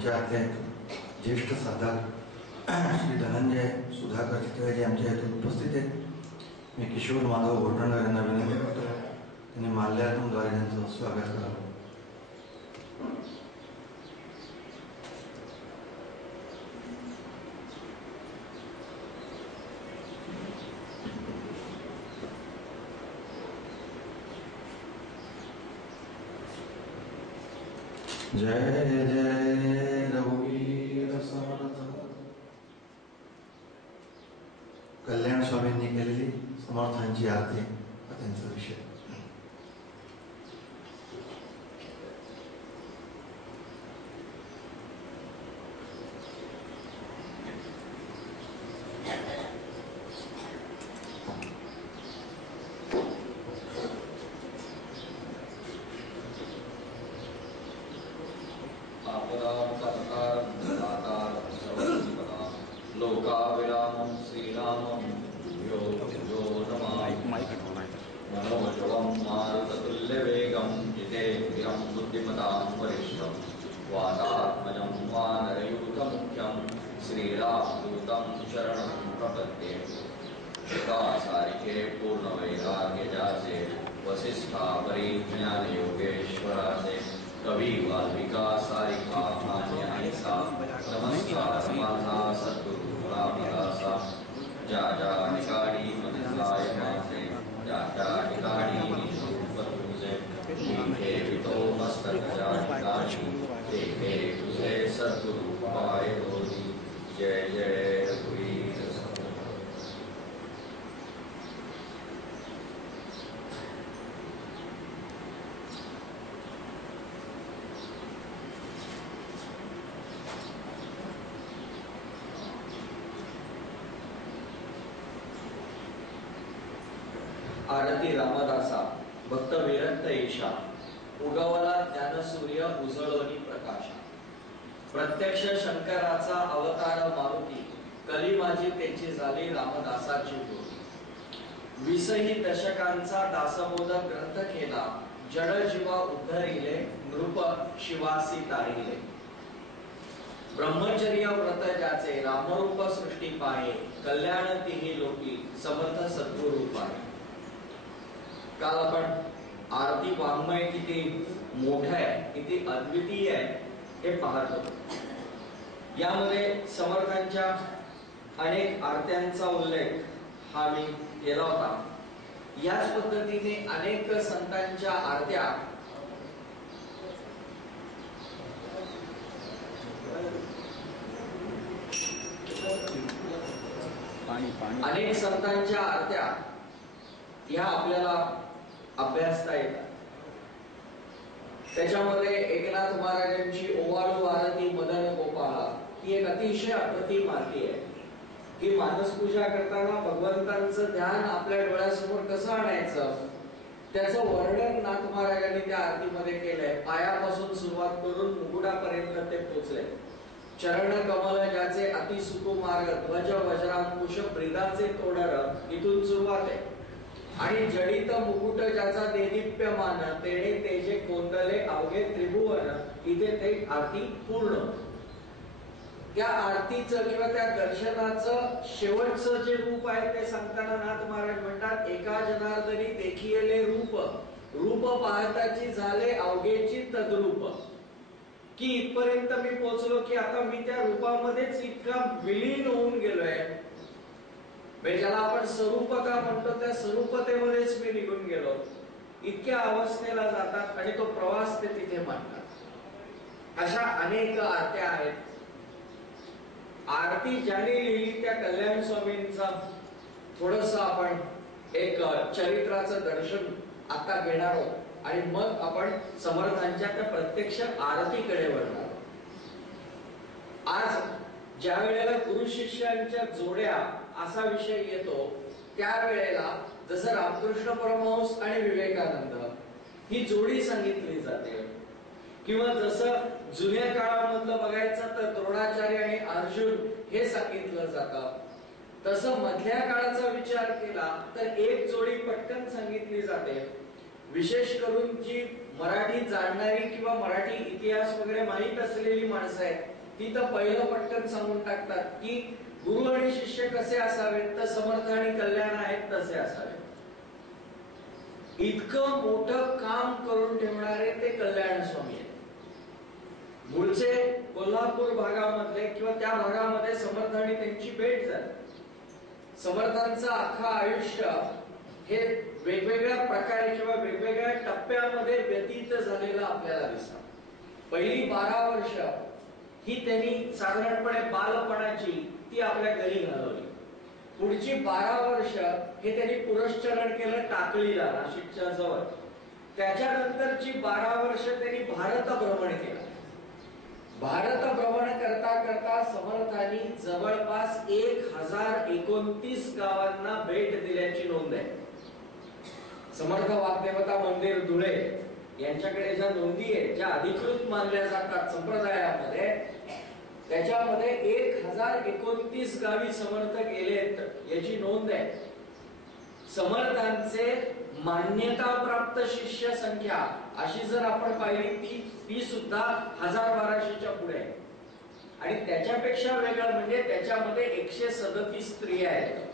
मंचातले ज्येष्ठ साधक श्री धनंजय सुधाकर चितळे आमच्या इथे उपस्थित आहेत। मी किशोर माधव घोटणकर यांना विनंती करतो त्यांनी माल्यार्पणद्वारे त्यांचं स्वागत करावं। जय जय रघुवीर समर्थ। कल्याण स्वामींनी केलेली समर्थांची आरती हा त्यांचा विषय। लोकाविरामं श्रीरामं यो यो नमः मनोजवं मारुततुल्यवेगं जितेन्द्रियं बुद्धिमतां वरिष्ठं वातात्मजं वानरयूथमुख्यं श्रीरामदूतं शरणं प्रपद्ये। सारिके पूर्णवैराग्यजासे वसिष्ठा परिज्ञानयोगेश्वरासे कवि वाल्मिका सारिका मान्यासा नमस्कार माझा सद्गुरु रामदासा। ज्या ज्या ठिकाणी मनसाय माझे ज्या ज्या ठिकाणी निशूप तुझे हे वितो मस्तक ज्या ठिकाणी ते तुझे सद्गुरु पाय होती। जय जय रघुवीर। आरती रामदासा भक्त विरक्त ईशा उगवला ज्ञानसूर्य उजळोनी प्रकाशा। प्रत्यक्ष शंकराचा अवतार मारुती कली माझी त्याची झाली रामदासाची बोली। 20 दशकांचा दासबोधक ग्रंथ केला जड जीवा उद्धरिले नृप शिवासी तारिले। ब्रह्मचर्य व्रत ज्याचे रामरूप सृष्टी पाहे कल्याण तिन्ही लोकी समर्थ सद्गुरु पाहे। काल आपण आरती वाङ्मय किती मोठं आहे किती अद्वितीय आहे हे पाहत होतो। यामध्ये समर्थांच्या अनेक आरत्यांचा उल्लेख हा मी केला होता। याच पद्धतीने अनेक संतांच्या आरत्या अनेक संतांच्या आरत्या या आपल्याला अभ्यासता येतात। त्याच्यामध्ये एकनाथ महाराजांची ओवाळू आरती मदन गोपाळा ही एक अतिशय अप्रतिम आरती आहे की मानस पूजा करताना भगवंतांचं ध्यान आपल्या डोळ्यासमोर कसं आणायचं त्याचं वर्णन नाथ महाराजांनी त्या आरतीमध्ये केलंय। पायापासून सुरुवात करून मुकुटापर्यंत ते पोहोचले। चरण कमल ज्याचे अति सुकुमार ध्वज वज्रांकुश ब्रीदाचे तोडर इथून सुरुवात आहे। आणि जडित मुकुट ज्याचा देदीप्यमान तेणे तेजे कोंदले अवघे त्रिभुवन इथे ते आरती पूर्ण। त्या आरतीचं किंवा त्या दर्शनाचं शेवटचं जे रूप आहे ते सांगताना नाथ महाराज म्हणतात एका जनार्दनी देखिले रूप रूप पाहताची झाले अवघेची तद्रूप। की इथपर्यंत मी पोहोचलो की आता मी त्या रूपामध्येच इतका विलीन होऊन गेलोय ज्याला आपण स्वरूपता म्हणतो त्या स्वरूपतेमध्येच मी निघून गेलो। इतक्या अवस्थेला जातात आणि तो प्रवास ते तिथे मांडतात। अशा अनेक आरत्या आहेत। आरती ज्याने लिहिली त्या कल्याण स्वामींचा थोडस आपण एक चरित्राचं दर्शन आता घेणार आहोत आणि मग आपण समर्थांच्या त्या प्रत्यक्ष आरतीकडे वळणार। आज ज्या वेळेला गुरु शिष्यांच्या जोड्या असा विषय येतो त्यावेळेला जसं रामकृष्ण परमहंस आणि विवेकानंद ही जोडी सांगितली जाते किंवा जसं जुन्या काळामधलं बघायचं तर द्रोणाचार्य आणि अर्जुन हे सांगितलं जातं तसं मधल्या काळाचा विचार केला तर एक जोडी पटकन सांगितली जाते। विशेष करून जी मराठी जाणणारी किंवा मराठी इतिहास वगैरे माहीत असलेली माणसं आहेत ती तर पहिलं पटकन सांगून टाकतात की गुरु आणि शिष्य कसे असावेत तर समर्थ आणि कल्याण आहेत तसे असावेत. इतकं मोठं काम करून ठेवणारे ते कल्याण स्वामी आहेत. मूळचे कोल्हापूर भागामधले किंवा त्या भागामध्ये समर्थ आणि त्यांची भेट झाली. समर्थांचं अख्खं आयुष्य हे वेगवेगळ्या प्रकारे किंवा वेगवेगळ्या टप्प्यामध्ये व्यतीत झालेलं आपल्याला दिसतं. पहिली 12 वर्ष ही त्यांनी साधारणपणे बालपणाची ती आपल्या घरी घालवली. पुढची 12 वर्ष हे त्यांनी पुरस्चरण केलं टाकळीला, नाशिकच्या जवळ. त्याच्यानंतरची 12 वर्ष त्यांनी भारत भ्रमण केलं. भारत भ्रमण करता करता समर्थांनी जवळपास 1029 गावांना भेट दिल्याची नोंद आहे. समर्थ वाग्देवता मंदिर धुळे यांच्याकडे ज्या नोंदी आहेत ज्या अधिकृत मानल्या जातात संप्रदायामध्ये, त्याच्यामध्ये 1029 गावी समर्थ गेलेत याची नोंद आहे. समर्थांचे मान्यताप्राप्त शिष्य संख्या अशी जर आपण पाहिली ती सुद्धा 1000-1200च्या पुढे आहे. आणि त्याच्यापेक्षा वेगळं म्हणजे त्याच्यामध्ये 137 स्त्रिया आहेत.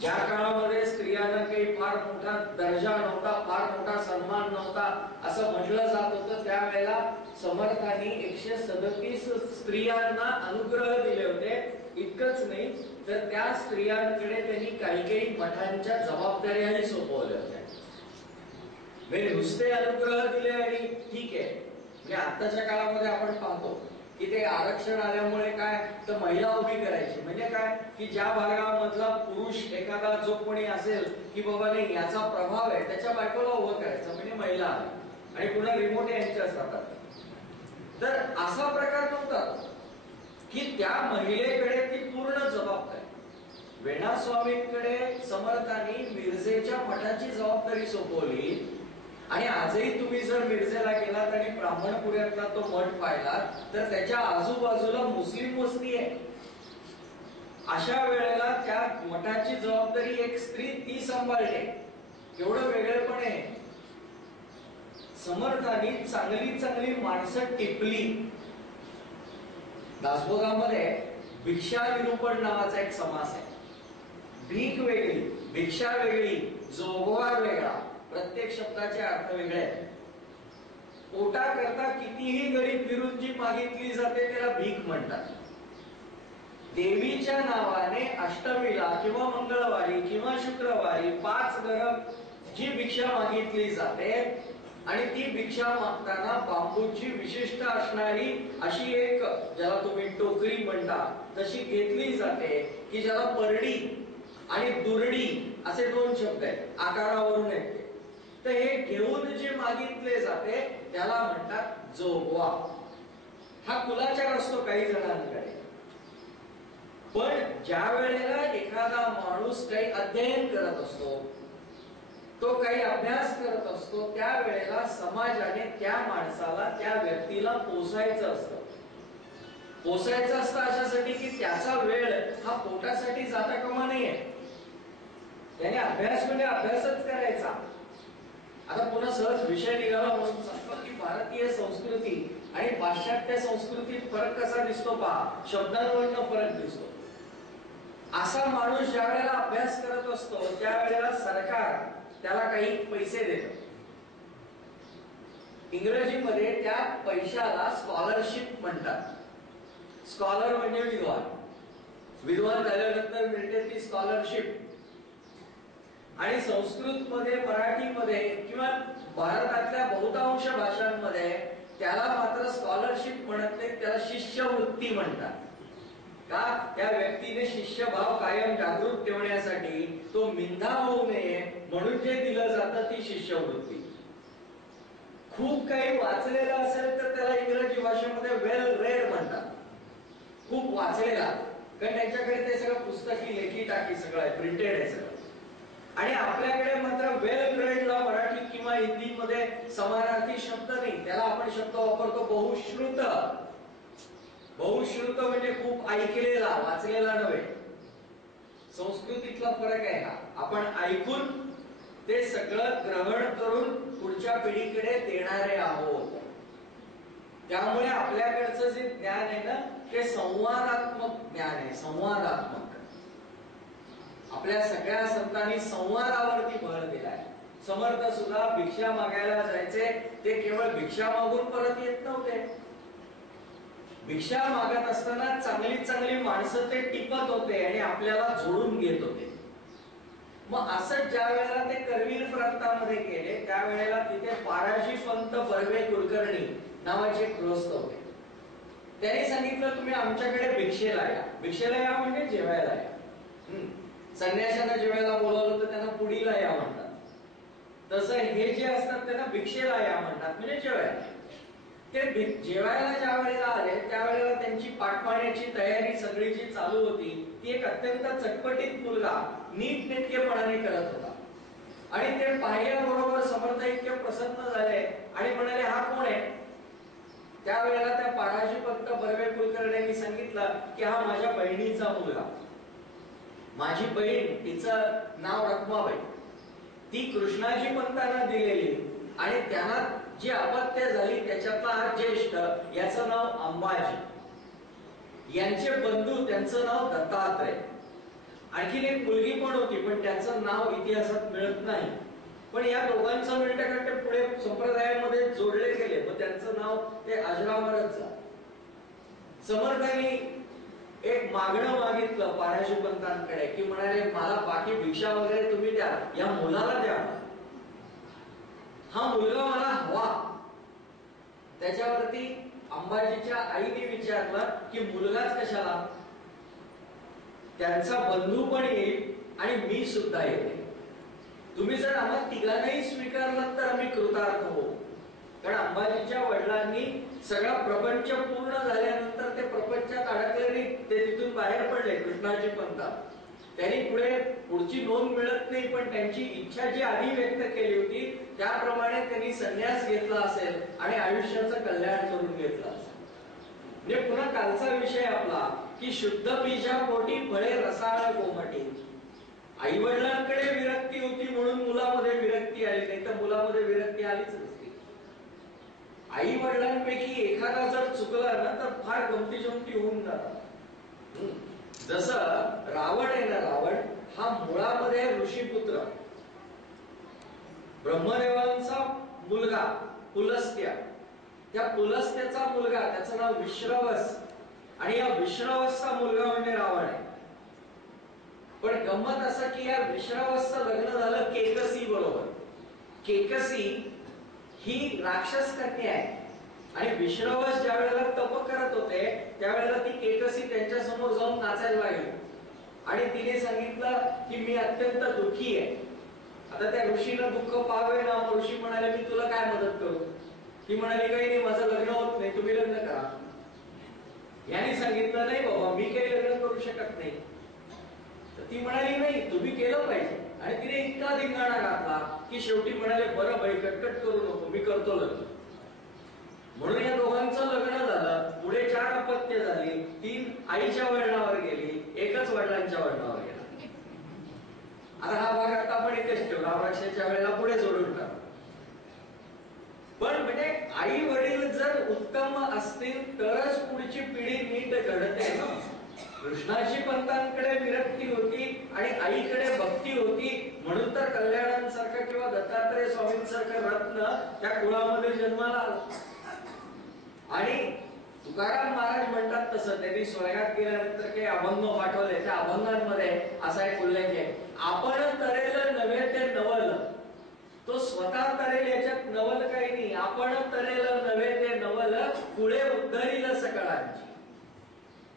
ज्या काळामध्ये स्त्रियांना काही फार मोठा दर्जा नव्हता, फार मोठा सन्मान नव्हता असं म्हटलं जात होतं, त्यावेळेला समर्थांनी 137 स्त्रियांना अनुग्रह दिले होते. इतकंच नाही तर त्या स्त्रियांकडे त्यांनी काही मठांच्या जबाबदाऱ्याही सोपवल्या होत्या. म्हणजे नुसते अनुग्रह दिले आणि ठीक आहे. म्हणजे आताच्या काळामध्ये आपण पाहतो की ते आरक्षण आल्यामुळे काय तर महिला उभी करायची. म्हणजे काय की ज्या भागामधला पुरुष एखादा जो कोणी असेल की बाबा नाही याचा प्रभाव आहे त्याच्या बायकोला उभं करायचं म्हणजे महिला आणि पुन्हा रिमोट यांच्याच हातात. तर असा प्रकार नव्हता की त्या महिलेकडे ती पूर्ण जबाबदारी. वेणा स्वामींकडे समर्थांनी मिरजेच्या मठाची जबाबदारी सोपवली. आणि आजही तुम्ही जर मिरजेला गेलात आणि ब्राह्मणपुऱ्यातला तो मठ पाहिलात तर त्याच्या आजूबाजूला मुस्लिम वस्ती आहे. अशा वेळेला त्या मठाची जबाबदारी एक स्त्री ती सांभाळते. एवढं वेगळेपण आहे. समर्थांनी चांगली माणसं टिपली. दासबोधामध्ये भिक्षा निरूपण नावाचा एक समास आहे. भीक वेगळी, भिक्षा वेगळी, जोगवा वेगळा, प्रत्येक शब्दाचे अर्थ वेगळे आहेत. पोटा करता कितीही गरीब फिरून जी मागितली जाते त्याला भीक म्हणतात. देवीच्या नावाने अष्टमीला किंवा मंगळवारी किंवा शुक्रवारी 5 घरं जी भिक्षा मागितली जाते आणि ती भिक्षा मागताना बांबूची विशिष्ट असणारी अशी एक ज्याला तुम्ही टोकरी म्हणता तशी घेतली जाते की ज्याला परडी आणि दुरडी असे 2 शब्द आहेत, आकारावरून येते. तर हे घेऊन जे मागितले जाते त्याला म्हणतात जोगवा. हा कुलाचार असतो काही जणांकडे. पण ज्या वेळेला एखादा माणूस काही अध्ययन करत असतो, तो काही अभ्यास करत असतो, त्यावेळेला समाजाने त्या माणसाला त्या व्यक्तीला पोसायचं असतं. पोसायचं असतं अशासाठी की त्याचा वेळ हा पोटासाठी जाता कामा नये. त्याने अभ्यास म्हणजे अभ्यासच करायचा. आता पुन्हा सहज विषय निघाला म्हणून सांगतो की भारतीय संस्कृती आणि पाश्चात्य संस्कृतीत फरक कसा दिसतो पहा. शब्दांवरनं फरक दिसतो. असा माणूस ज्या वेळेला अभ्यास करत असतो त्यावेळेला सरकार त्याला काही पैसे देतं. इंग्रजीमध्ये त्या पैशाला स्कॉलरशिप म्हणतात. स्कॉलर म्हणजे विद्वान. विद्वान झाल्यानंतर मिळते ती स्कॉलरशिप. आणि संस्कृत मध्ये, मराठीमध्ये किंवा भारतातल्या बहुतांश भाषांमध्ये त्याला मात्र स्कॉलरशिप म्हणत नाही, त्याला शिष्यवृत्ती म्हणतात. का त्या व्यक्तीने शिष्यभाव कायम जागृत ठेवण्यासाठी तो मिंधा होऊ नये म्हणून जे दिलं जातं ती शिष्यवृत्ती. खूप काही वाचलेलं असेल तर त्याला इंग्रजी भाषेमध्ये वेल रेड म्हणतात. खूप वाचलेला, कारण त्यांच्याकडे ते सगळं पुस्तकी लेखी टाकी सगळं आहे, प्रिंटेड आहे सगळं. आणि आपल्याकडे मात्र वेल रेडला मराठी किंवा हिंदीमध्ये समानार्थी शब्द नाही. त्याला आपण शब्द वापरतो बहुश्रुत. बहुश्रुत म्हणजे खूप ऐकलेला, वाचलेला नव्हे. संस्कृतीतला फरक आहे हा. आपण ऐकून ते सगळं ग्रहण करून पुढच्या पिढीकडे देणारे आहोत. त्यामुळे आपल्याकडचं जे ज्ञान आहे ना ते संवादात्मक ज्ञान आहे. संवादात्मक. आपल्या सगळ्या संतांनी संवादावरती भर दिलाय. समर्थ सुद्धा भिक्षा मागायला जायचे, ते केवळ भिक्षा मागून परत येत नव्हते. भिक्षा मागत असताना चांगली चांगली माणसं ते टिपत होते आणि आपल्याला जोडून घेत होते. मग असं ज्या वेळेला ते करवीर प्रांतामध्ये गेले त्यावेळेला तिथे पाराशी पंत बर्वे कुलकर्णी नावाचे एक गृहस्थ होते. त्यांनी सांगितलं तुम्ही आमच्याकडे भिक्षेला या. भिक्षेला या म्हणजे जेवायला या. संन्याशांना जेवायला बोलावलं तर त्यांना पुडीला या म्हणतात. तसं हे जे असतात त्यांना भिक्षेला या म्हणतात, म्हणजे जेवायला. ते जेवायला ज्या वेळेला आले त्यावेळेला त्यांची पाठपाण्याची तयारी सगळी जी चालू होती ती एक अत्यंत चटपटीत मुलगा नीटनेटकेपणाने करत होता. आणि ते पाहिल्याबरोबर समर्थ इतके प्रसन्न झाले आणि म्हणाले हा कोण आहे. त्यावेळेला त्या पाराशी पंत बर्वे कुलकर्ण्यांनी सांगितलं की हा माझ्या बहिणीचा मुलगा. माझी बहीण, तिचं नाव रखमाबाई, ती कृष्णाजी पंतांना दिलेली आणि त्यांना जी अपत्य झाली त्याच्यातला हा ज्येष्ठ, याचं नाव अंबाजी. यांचे बंधू, त्यांचं नाव दत्तात्रय. आणखीन एक मुलगी पण होती पण त्याचं नाव इतिहासात मिळत नाही. पण या दोघांचं मिळण्याकडे पुढे संप्रदायामध्ये जोडले गेले व त्यांचं नाव ते अजरामरच झालं. समर्थांनी एक मागणं मागितलं पाराशी पंतांकडे की म्हणाले मला बाकी भिक्षा वगैरे तुम्ही द्या, या मुलाला द्या. हा मुलगा मला हवा. त्याच्यावरती अंबाजीच्या आईने विचारलं की मुलगाच कशाला, त्यांचा बंधू पण येईल आणि मी सुद्धा येते. तुम्ही जर आम्हा तिघांनाही स्वीकारलं तर आम्ही कृतार्थ होऊ. कारण अंबाजीच्या वडिलांनी सगळा प्रपंच पूर्ण झाल्यानंतर ते प्रपंचात अडकलेले ते तिथून बाहेर पडले कृष्णाजी पंत. त्यांनी पुढची नोंद मिळत नाही पण त्यांची इच्छा जी आधी व्यक्त केली होती त्याप्रमाणे त्यांनी संन्यास घेतला असेल आणि आयुष्याचं कल्याण करून घेतलं असेल. म्हणजे पुन्हा कालचा विषय आपला की शुद्ध बीजापोटी फळे रसाळ कोमटी. आई वडिलांकडे विरक्ती होती म्हणून मुलामध्ये विरक्ती आली, नाही तर मुलामध्ये विरक्ती आलीच नसती. आई वडिलांपैकी एखादा जर चुकला ना तर फार गमती जमती होऊन जातात. जसं रावण आहे ना, रावण हा मुळामध्ये ऋषीपुत्र, ब्रह्मदेवांचा मुलगा पुलस्त्य. त्या पुलस्त्याचा मुलगा त्याचं नाव विश्रवस आणि या विश्रवसचा मुलगा म्हणजे रावण आहे. पण गंमत असं की या विश्रवसचं लग्न झालं केकसी बरोबर. केकसी ही राक्षस कन्या आहे आणि विश्रवस ज्या वेळेला तप करत होते त्यावेळेला ती केकसी त्यांच्या समोर जाऊन नाचायला लागली आणि तिने सांगितलं की मी अत्यंत दुःखी आहे. आता त्या ऋषीनं दुःख पाहावे ना, ऋषी म्हणाले मी तुला काय मदत करू. ती म्हणाली काही नाही, माझं लग्न होत नाही, तुम्ही लग्न करा. यांनी सांगितलं नाही बाबा मी काही लग्न करू शकत नाही. तर ती म्हणाली नाही तुम्ही केलं पाहिजे. आणि तिने इतका धिंगाणा घातला की शेवटी म्हणाले बरं बाई कटकट करू नको, मी करतो लग्न. म्हणून या दोघांचं लग्न झालं. पुढे 4 अपत्य झाली, 3 आईच्या वडिलांवर गेली, एकच वडिलांच्या वडिलांवर गेला. आता हा भाग आता आपण इथेच ठेवू, रामरक्षाच्या वेळेला पुढे जोडून टाकू. पण म्हणजे आई वडील जर उत्तम असतील तरच पुढची पिढी नीट घडते. कृष्णाजी पंतांकडे विरक्ती होती आणि आईकडे भक्ती होती म्हणून तर कल्याणांसारखं किंवा दत्तात्रय स्वामींसारखं रत्न त्या कुळामध्ये जन्माला आला. आणि तुकाराम महाराज म्हणतात तसं त्यांनी स्वर्गात गेल्यानंतर काही अभंग पाठवले. त्या अभंगांमध्ये असा एक उल्लेख आहे, आपण तरेल नव्हे ते नवल. तो स्वतः तरेल याच्यात नवल काही नाही. आपण तरेल नव्हे ते नवल, कुळे उद्धरील सकळांची.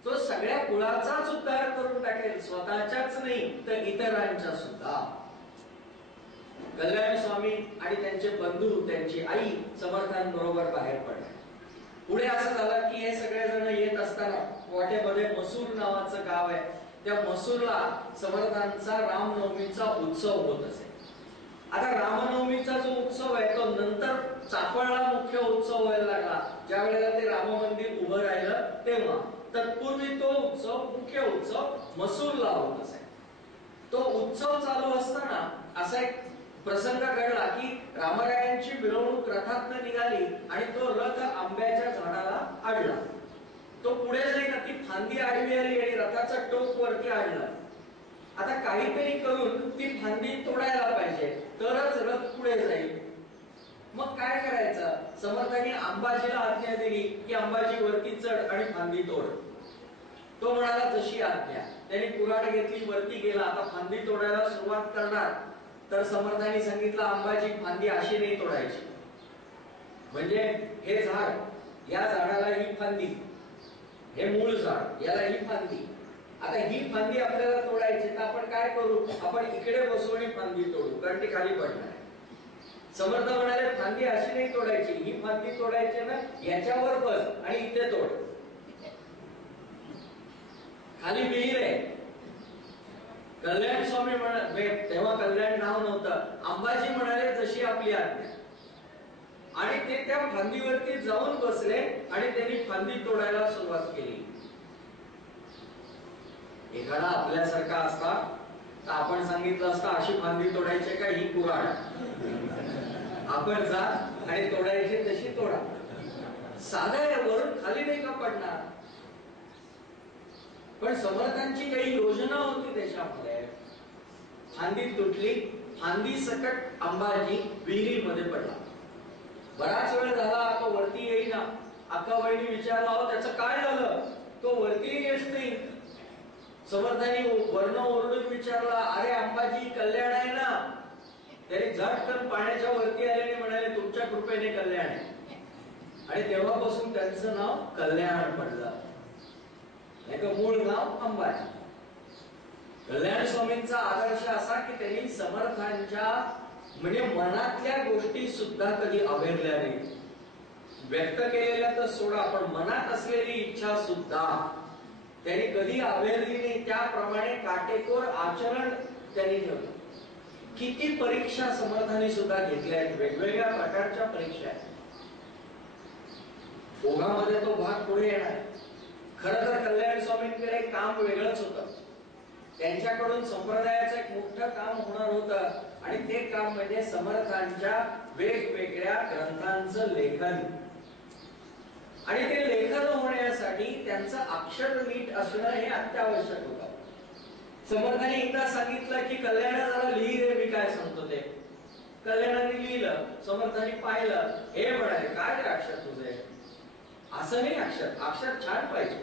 तो सगळ्या कुळाचाच उद्धार करून टाकेल, स्वतःच्याच नाही तर इतरांच्या सुद्धा. कल्याण स्वामी आणि त्यांचे बंधू त्यांची आई समर्थांबरोबर बाहेर पडले. पुढे असं झालं की हे सगळे जण येत असताना वाटेमध्ये मसूर नावाचं गाव आहे. त्या मसूरला समर्थांचा रामनवमीचा उत्सव होत असे. आता रामनवमीचा जो उत्सव आहे तो नंतर चाफळला मुख्य उत्सव व्हायला लागला. ज्या वेळेला ते राम मंदिर उभं राहिलं तेव्हा. तत्पूर्वी तो उत्सव मुख्य उत्सव मसूरला होत असे. तो उत्सव चालू असताना असा एक प्रसंग घडला की रामरायांची मिरवणूक रथातनं निघाली आणि तो रथ आंब्याच्या झाडाला अडला. तो पुढे जाईना, ती फांदी आडवी आली आणि रथाचं टोक वरती आडलं. आता काहीतरी करून ती फांदी तोडायला पाहिजे, तरच रथ पुढे जाईल. मग काय करायचं? समर्थांनी अंबाजीला आज्ञा दिली की अंबाजी वरती चढ आणि फांदी तोड. तो म्हणाला जशी आज्ञा. त्यांनी कुऱ्हाड घेतली, वरती गेला. आता फांदी तोडायला सुरुवात करणार, तर समर्थांनी सांगितलं अंबाजी फांदी अशी नाही तोडायची. म्हणजे हे झाड, या झाडाला ही फांदी, हे मूळ झाड, याला ही फांदी. आता ही फांदी आपल्याला तोडायची, तर आपण काय करू? आपण इकडे बसू आणि फांदी तोडू, कारण ती खाली पडणार. समर्थ म्हणाले फांदी अशी नाही तोडायची, ही फांदी तोडायची ना याच्यावर बस आणि इथे तोड. खाली विहीर आहे. कल्याण स्वामी म्हणाले, तेव्हा कल्याण नाव नव्हतं. अंबाजी म्हणाले जशी आपली आज्ञा. आणि ते त्या फांदीवरती जाऊन बसले आणि त्यांनी फांदी तोडायला सुरुवात केली. एखादा आपल्यासारखा असता तर आपण सांगितलं असतं अशी फांदी तोडायची का, ही कुऱ्हाड, आपण जा आणि तोडायची तशी तोडा. साधा वरून खाली नाही का पडणार. पण समर्थांची काही योजना होती त्याच्यामध्ये. फांदी तुटली, फांदी सकट अंबाजी विहिरीमध्ये पडला. बराच वेळ झाला तो वरती येईना. अक्काबाईंनी विचारला, हो त्याचं काय झालं? तो वरती येत नाही. समर्थांनी वर्ण ओरडून विचारला, अरे अंबाजी कल्याण आहे ना? त्याने झटकन पाण्याच्या वरती आले म्हणाले तुमच्या कृपेने कल्याण आहे. आणि तेव्हापासून त्यांचं नाव कल्याण पडलं. मूळ नाव अंबाजी. कल्याण स्वामींचा आदर्श असा की त्यांनी समर्थांच्या म्हणजे मनातल्या गोष्टी सुद्धा कधी अवेरल्या नाही. व्यक्त केलेल्या तर सोडा, पण मनात असलेली इच्छा सुद्धा त्यांनी कधी अवेरली नाही. त्याप्रमाणे काटेकोर आचरण त्यांनी ठेवलं. किती परीक्षा समर्थांनी सुद्धा घेतल्या आहेत, वेगवेगळ्या प्रकारच्या परीक्षा आहेत. ओघामध्ये तो भाग पुढे येणार. खरं तर कल्याण स्वामींकडे काम वेगळंच होतं. त्यांच्याकडून संप्रदायाचं एक मोठं काम होणार होतं आणि ते काम म्हणजे समर्थांच्या वेगवेगळ्या ग्रंथांचं लेखन. आणि ते लेखन होण्यासाठी त्यांचं अक्षर नीट असणं हे अत्यावश्यक होतं. समर्थांनी एकदा सांगितलं की कल्याण जरा लिही रे, मी काय सांगतो ते. कल्याणाने लिहिलं, समर्थांनी पाहिलं, हे म्हणाले काय रे अक्षर तुझे? असं नाही, अक्षर छान पाहिजे.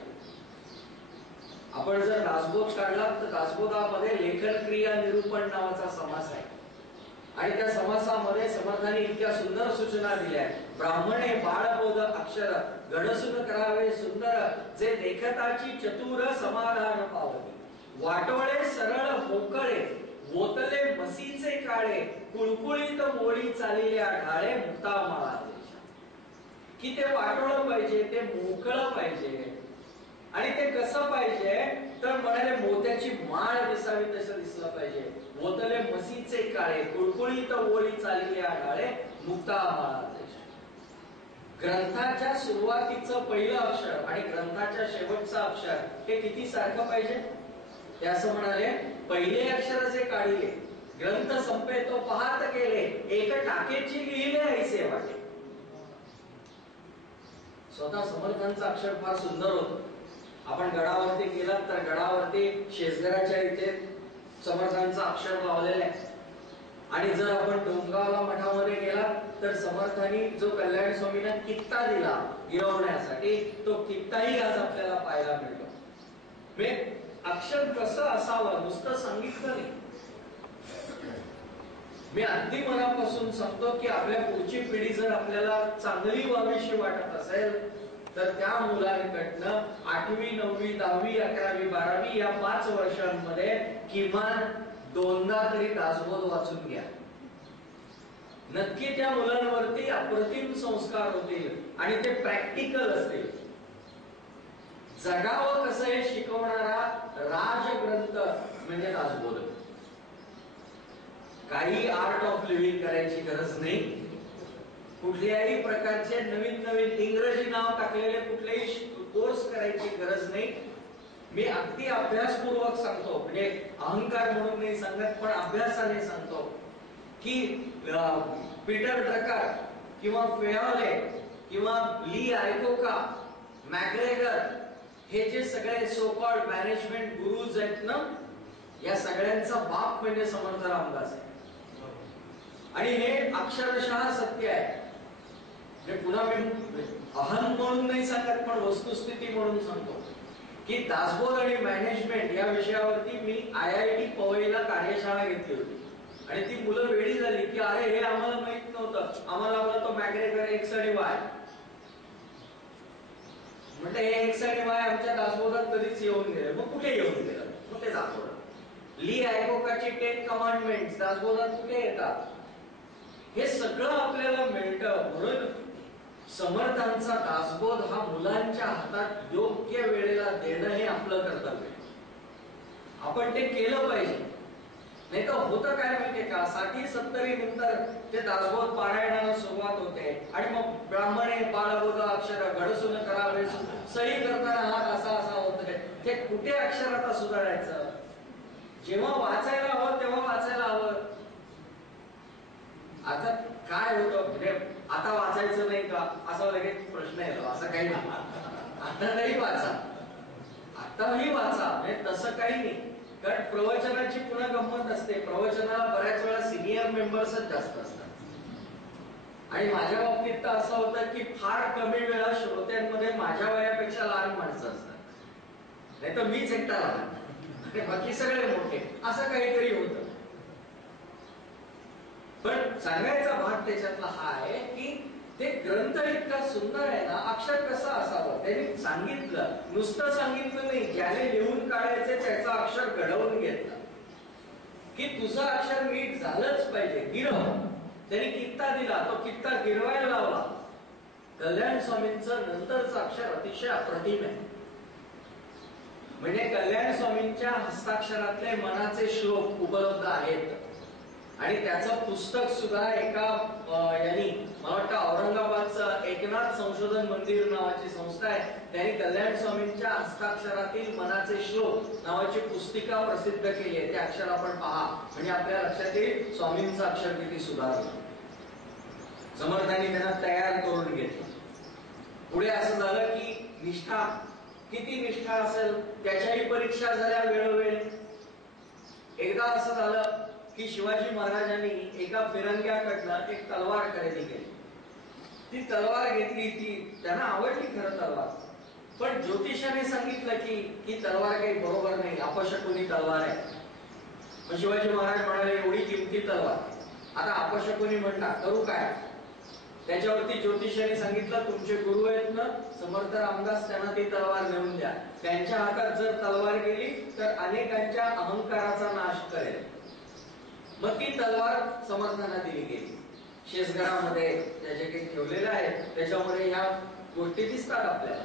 आपण जर दासबोध काढला तर दासबोधामध्ये लेखन क्रिया निरूपण नावाचा समास आहे. आणि त्या समासामध्ये समर्थांनी इतक्या सुंदर सूचना दिल्या आहेत. ब्राह्मणे बाळबोध अक्षर गडसून करावे सुंदर, जे लेखताची चतुर समाधान पावती. वाटोळे सरळ मोकळे, वोतले मसीचे काळे, कुळकुळीत मोळी चालिल्या ढाळे मुक्ता माळा. की ते वाटोळं पाहिजे, ते मोकळं पाहिजे. आणि ते कसं पाहिजे तर म्हणाले मोत्याची माळ दिसावी तसं दिसलं पाहिजे. वोतले मसीचे काळे, कुळकुळीत ओळी चालिल्या ढाळे मुक्ता माळा. ग्रंथाच्या सुरुवातीचं पहिलं अक्षर आणि ग्रंथाच्या शेवटचं अक्षर हे किती सारखं पाहिजे. ते असं म्हणाले, पहिले अक्षर जे काढिले, ग्रंथ संपे तो पहात केले, एक टाकेची लिहिले ऐसे वाटे. स्वतः समर्थांचं अक्षर फार सुंदर होतं. आपण गडावरती गेलात तर गडावरती शेजगराच्या इथे समर्थांचं अक्षर लावलेलं आहे. आणि जर आपण डोंगरावला मठामध्ये गेलात तर समर्थांनी जो कल्याण स्वामींना कित्ता दिला गिरवण्यासाठी, तो कित्ताही आज आपल्याला पाहायला मिळतो. अक्षर कसं असावं नुसतं सांगितलं नाही. मी अगदी मनापासून सांगतो की आपल्या पुढची पिढी जर आपल्याला चांगली व्हावीशी वाटत असेल तर त्या मुलांकडनं 8वी 9वी 10वी 11वी 12वी या 5 वर्षांमध्ये किमान 2दा तरी दासबोध वाचून घ्या. नक्की त्या मुलांवरती अप्रतिम संस्कार होतील आणि ते प्रॅक्टिकल असतील. जगावं कसं हे शिकवणारा राजग्रंथ म्हणजे दासबोध. काही आर्ट ऑफ लिव्हिंग करायची गरज नाही. कुठल्याही प्रकारचे नवीन नवीन इंग्रजी नाव टाकलेले कुठलेही कोर्स करायची गरज नाही. मी अगदी अभ्यासपूर्वक सांगतो, म्हणजे अहंकार म्हणून नाही सांगत, पण अभ्यासाने सांगतो की पीटर ड्रकर किंवा फेहले किंवा ली आयकोका, मॅग्रेगर, हे जे सगळे सो कॉल्ड मॅनेजमेंट गुरुज आहेत ना, या सगळ्यांचा बाप म्हणजे समर्थ रामदास आहे. आणि हे अक्षरशः सत्य आहे. पुन्हा मी अहम म्हणून नाही सांगत, पण वस्तुस्थिती म्हणून सांगतो की दासबोध आणि मॅनेजमेंट या विषयावरती मी IIT पवईला कार्यशाळा घेतली होती. आणि ती मुलं वेळी झाली की अरे हे आम्हाला माहित नव्हतं, आम्हाला आपला तो मॅग्रेगर एक्स आणि वाय. म्हटलं हे एक्स आणि वाय आमच्या दासबोधात कधीच येऊन गेले. मग कुठे येऊन गेलं? मग ते दाखवलं. ली आयकोकाची 10 कमांडमेंट्स दासबोधात कुठे येतात? हे सगळं आपल्याला मिळतं. म्हणून समर्थांचा दासबोध हा मुलांच्या हातात योग्य वेळेला देणं हे आपलं कर्तव्य. आपण ते केलं पाहिजे. नाही तर होतं काय माहितीये का, 60-70 नंतर ते दासबोध पारायणाला सुरुवात होते आणि मग ब्राह्मणे बाळबोध अक्षर घडसून करावे, सही करताना हात असा असा होतोय. ते कुठे अक्षर आता सुधारायचं? जेव्हा वाचायला हवं तेव्हा वाचायला हवं. आता काय होतं म्हणजे आता वाचायचं नाही का असा लगेच प्रश्न येतो. असं काही नाही. आता तरी वाचा, आताही वाचा, म्हणजे तसं काही नाही. कारण प्रवचनाची पुन्हा गंमत असते. प्रवचनाला बऱ्याच वेळा सिनियर मेंबर्सच जास्त असतात. आणि माझ्या बाबतीत तर असं होतं की फार कमी वेळा श्रोत्यांमध्ये माझ्या वयापेक्षा लहान माणसं असतात. नाही तर मीच एकटा लहान, बाकी सगळे मोठे, असं काहीतरी होतं. पण सांगायचा भाग त्याच्यातला हा आहे की ते ग्रंथ इतका सुंदर आहे ना. अक्षर कसं असावं त्यांनी सांगितलं. नुसतं सांगितलं नाही, ज्याने लिहून काढायचे त्याचा अक्षर घडवून घेतला की तुझं अक्षर नीट झालंच पाहिजे. गिरव. त्यांनी कित्ता दिला, तो कित्ता गिरवायला लावला. कल्याण स्वामींचं नंतरचं अक्षर अतिशय अप्रतिम आहे. म्हणजे कल्याण स्वामींच्या हस्ताक्षरातले मनाचे श्लोक उपलब्ध आहेत. आणि त्याचं पुस्तक सुद्धा एका यांनी, मला वाटतं औरंगाबादचं एकनाथ संशोधन मंदिर नावाची संस्था आहे, त्यांनी कल्याण स्वामींच्या हस्ताक्षरातील मनाचे श्लोक नावाची पुस्तिका प्रसिद्ध केली आहे. ते अक्षर आपण पहा म्हणजे आपल्या लक्षात येईल स्वामींचं अक्षर किती सुधारलं. समर्थांनी त्यांना तयार करून घेतलं. पुढे असं झालं की निष्ठा, किती निष्ठा असेल त्याच्याही परीक्षा झाल्या वेळोवेळी. एकदा असं झालं की शिवाजी महाराजांनी एका फिरंग्याकडनं एक तलवार खरेदी केली. ती तलवार घेतली, ती त्यांना आवडली खरं तलवार. पण ज्योतिषाने सांगितलं की तलवार काही बरोबर नाही, अपशकुनी तलवार आहे. मग शिवाजी महाराज म्हणाले एवढी किमती तलवार, आता अपशकुनी म्हणता करू काय? त्याच्यावरती ज्योतिषाने सांगितलं तुमचे गुरु आहेत ना समर्थ रामदास, त्यांना ती तलवार नेऊन द्या. त्यांच्या हातात जर तलवार गेली तर अनेकांच्या अहंकाराचा नाश करेल. मग ती तलवार समर्थांना दिली गेली. शेषगडामध्ये त्याचे काही ठेवलेलं आहे, त्याच्यामध्ये ह्या गोष्टी दिसतात आपल्याला.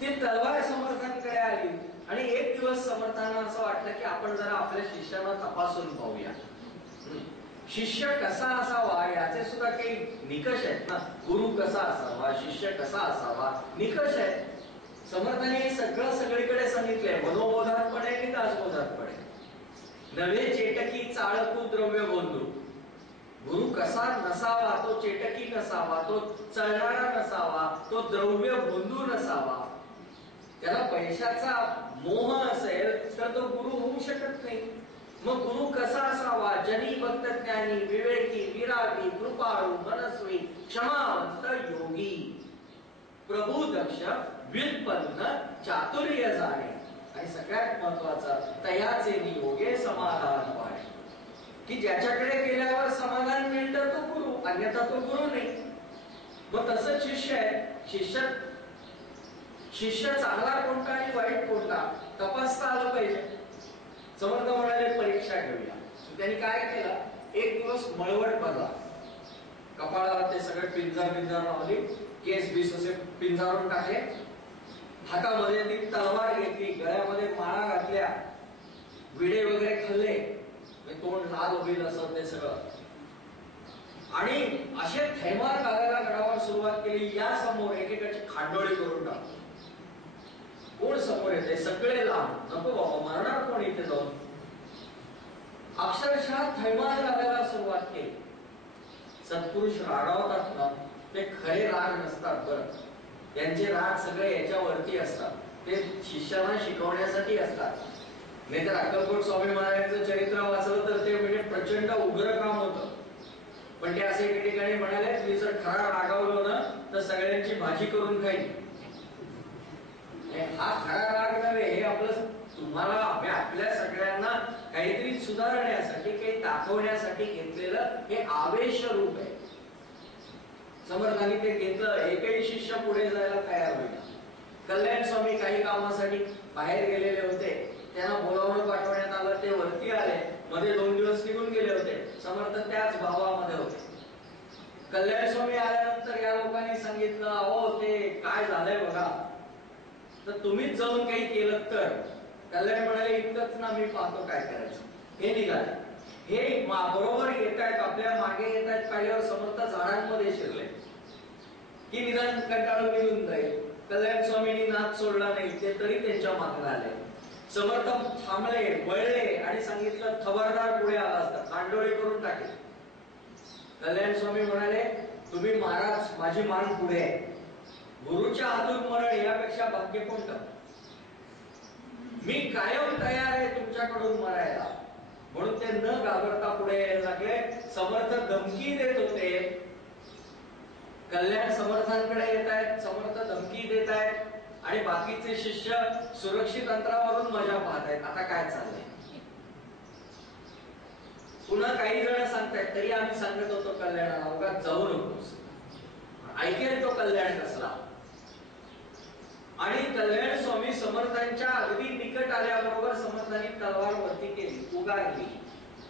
ती तलवार समर्थांकडे आली आणि एक दिवस समर्थांना असं वाटलं की आपण जरा आपल्या शिष्याला तपासून पाहूया. शिष्य कसा असावा याचे सुद्धा काही निकष आहेत ना. गुरु कसा असावा, शिष्य कसा असावा, निकष आहेत. समर्थांनी हे सगळं सगळीकडे सांगितलंय. मनोबोधात पण आहे आणि दासबोधात पण आहे. नवे चेटकी चाळकू द्रव्य बंधू. गुरु कसा नसावा, तो चेटकी नसावा, तो चळणारा नसावा, तो द्रव्य बंधू नसावा. त्याला पैशाचा मोह असेल तर तो गुरु होऊ शकत नाही. मग गुरु कसा असावा? जनी भक्त ज्ञानी विवेकी विरागी कृपाळू मनस्वी क्षमावंत योगी प्रभू दक्ष व्युत्पन्न चातुर्य जाणे. आणि सगळ्यात महत्वाचं तयाचे नियोगे समाधान पाणे. की ज्याच्याकडे गेल्यावर समाधान मिळतं तो गुरु, अन्यथा तो गुरु नाही. मग तसंच शिष्य आहे. शिष्य चांगला कोणता आणि वाईट कोणता तपासता आलं पाहिजे. समर्थ म्हणाले परीक्षा घेऊया. त्यांनी काय केलं, एक दिवस मळवट भरला, कपाळाला ते सगळे पिंजर लावली, केस बीस असे पिंजारून टाकले, हातामध्ये ती तलवार घेतली, गळ्यामध्ये माळा घातल्या, विडे वगैरे खाल्ले, तोंड लाल होईल असं ते सगळं, आणि असे थैमार घालायला गडावर सुरुवात केली. या समोर एकेकाची खांडोळी करून टाकली. कोण समोर येते? सगळे लांब, नको बाबा मरणार कोण इथे जाऊन. अक्षरशः थैमान घालायला सुरुवात केली. सत्पुरुष रागावतात ना, ते खरे राग नसतात बरं. त्यांचे राग सगळे याच्यावरती असतात, ते शिष्याला शिकवण्यासाठी असतात. नाही तर अक्कलकोट स्वामी महाराजांचं चरित्र वाचलं तर ते म्हणजे प्रचंड उग्र काम होतं. पण ते असे एके ठिकाणी म्हणाले, मी जर खरा रागावलो ना तर सगळ्यांची भाजी करून खाईन. हा खरा राग नव्हे, हे आपलं तुम्हाला आपल्या सगळ्यांना काहीतरी सुधारण्यासाठी, काही दाखवण्यासाठी घेतलेलं हे आवेश रूप आहे. समर्थांनी ते घेतलं, एकही शिष्य पुढे जायला तयार होईल. कल्याण स्वामी काही कामासाठी बाहेर गेलेले होते, त्यांना बोलावून पाठवण्यात आलं. ते वरती आले, मध्ये 2 दिवस निघून गेले होते. समर्थ त्याच भावामध्ये होते. कल्याण स्वामी आल्यानंतर या लोकांनी सांगितलं, अहो ते काय झालंय बघा, तर तुम्हीच जाऊन काही केलं तर. कल्याण म्हणाले, इतकंच ना, मी पाहतो काय करायचं. हे निघाले. हे बरोबर येत आहेत, आपल्या मागे येत आहेत. पाहिल्यावर समर्थ झाडांमध्ये शिरले की निदान कंटाळून निघून जाईल. कल्याण स्वामींनी नाद सोडला नाही, ते तरी त्यांच्या मागे आले. समर्थ थांबले, वळले आणि सांगितलं, खबरदार पुढे आला असता कांडोळी करून टाकेल. कल्याण स्वामी म्हणाले, तुम्ही महाराज, माझी मान पुढे आहे. गुरुच्या हातून मरण यापेक्षा भाग्य कोणतं. मी कायम तयार आहे तुमच्याकडून मरायला. म्हणून ते न घाबरता पुढे यायला लागले. समर्थ धमकी देत होते. कल्याण समर्थांकडे येत आहेत, समर्थ धमकी देत आहेत आणि बाकीचे शिष्य सुरक्षित अंतरावरून मजा पाहत आहेत. आता काय चाललंय. पुन्हा काही जण सांगतायत, तरी आम्ही सांगत होतो कल्याणाला, उगाच जाऊ नकोस. ऐकेल तो कल्याण कसला. आणि कल्याण स्वामी समर्थांच्या अगदी निकट आल्याबरोबर समर्थांनी तलवार वरती केली, उगारली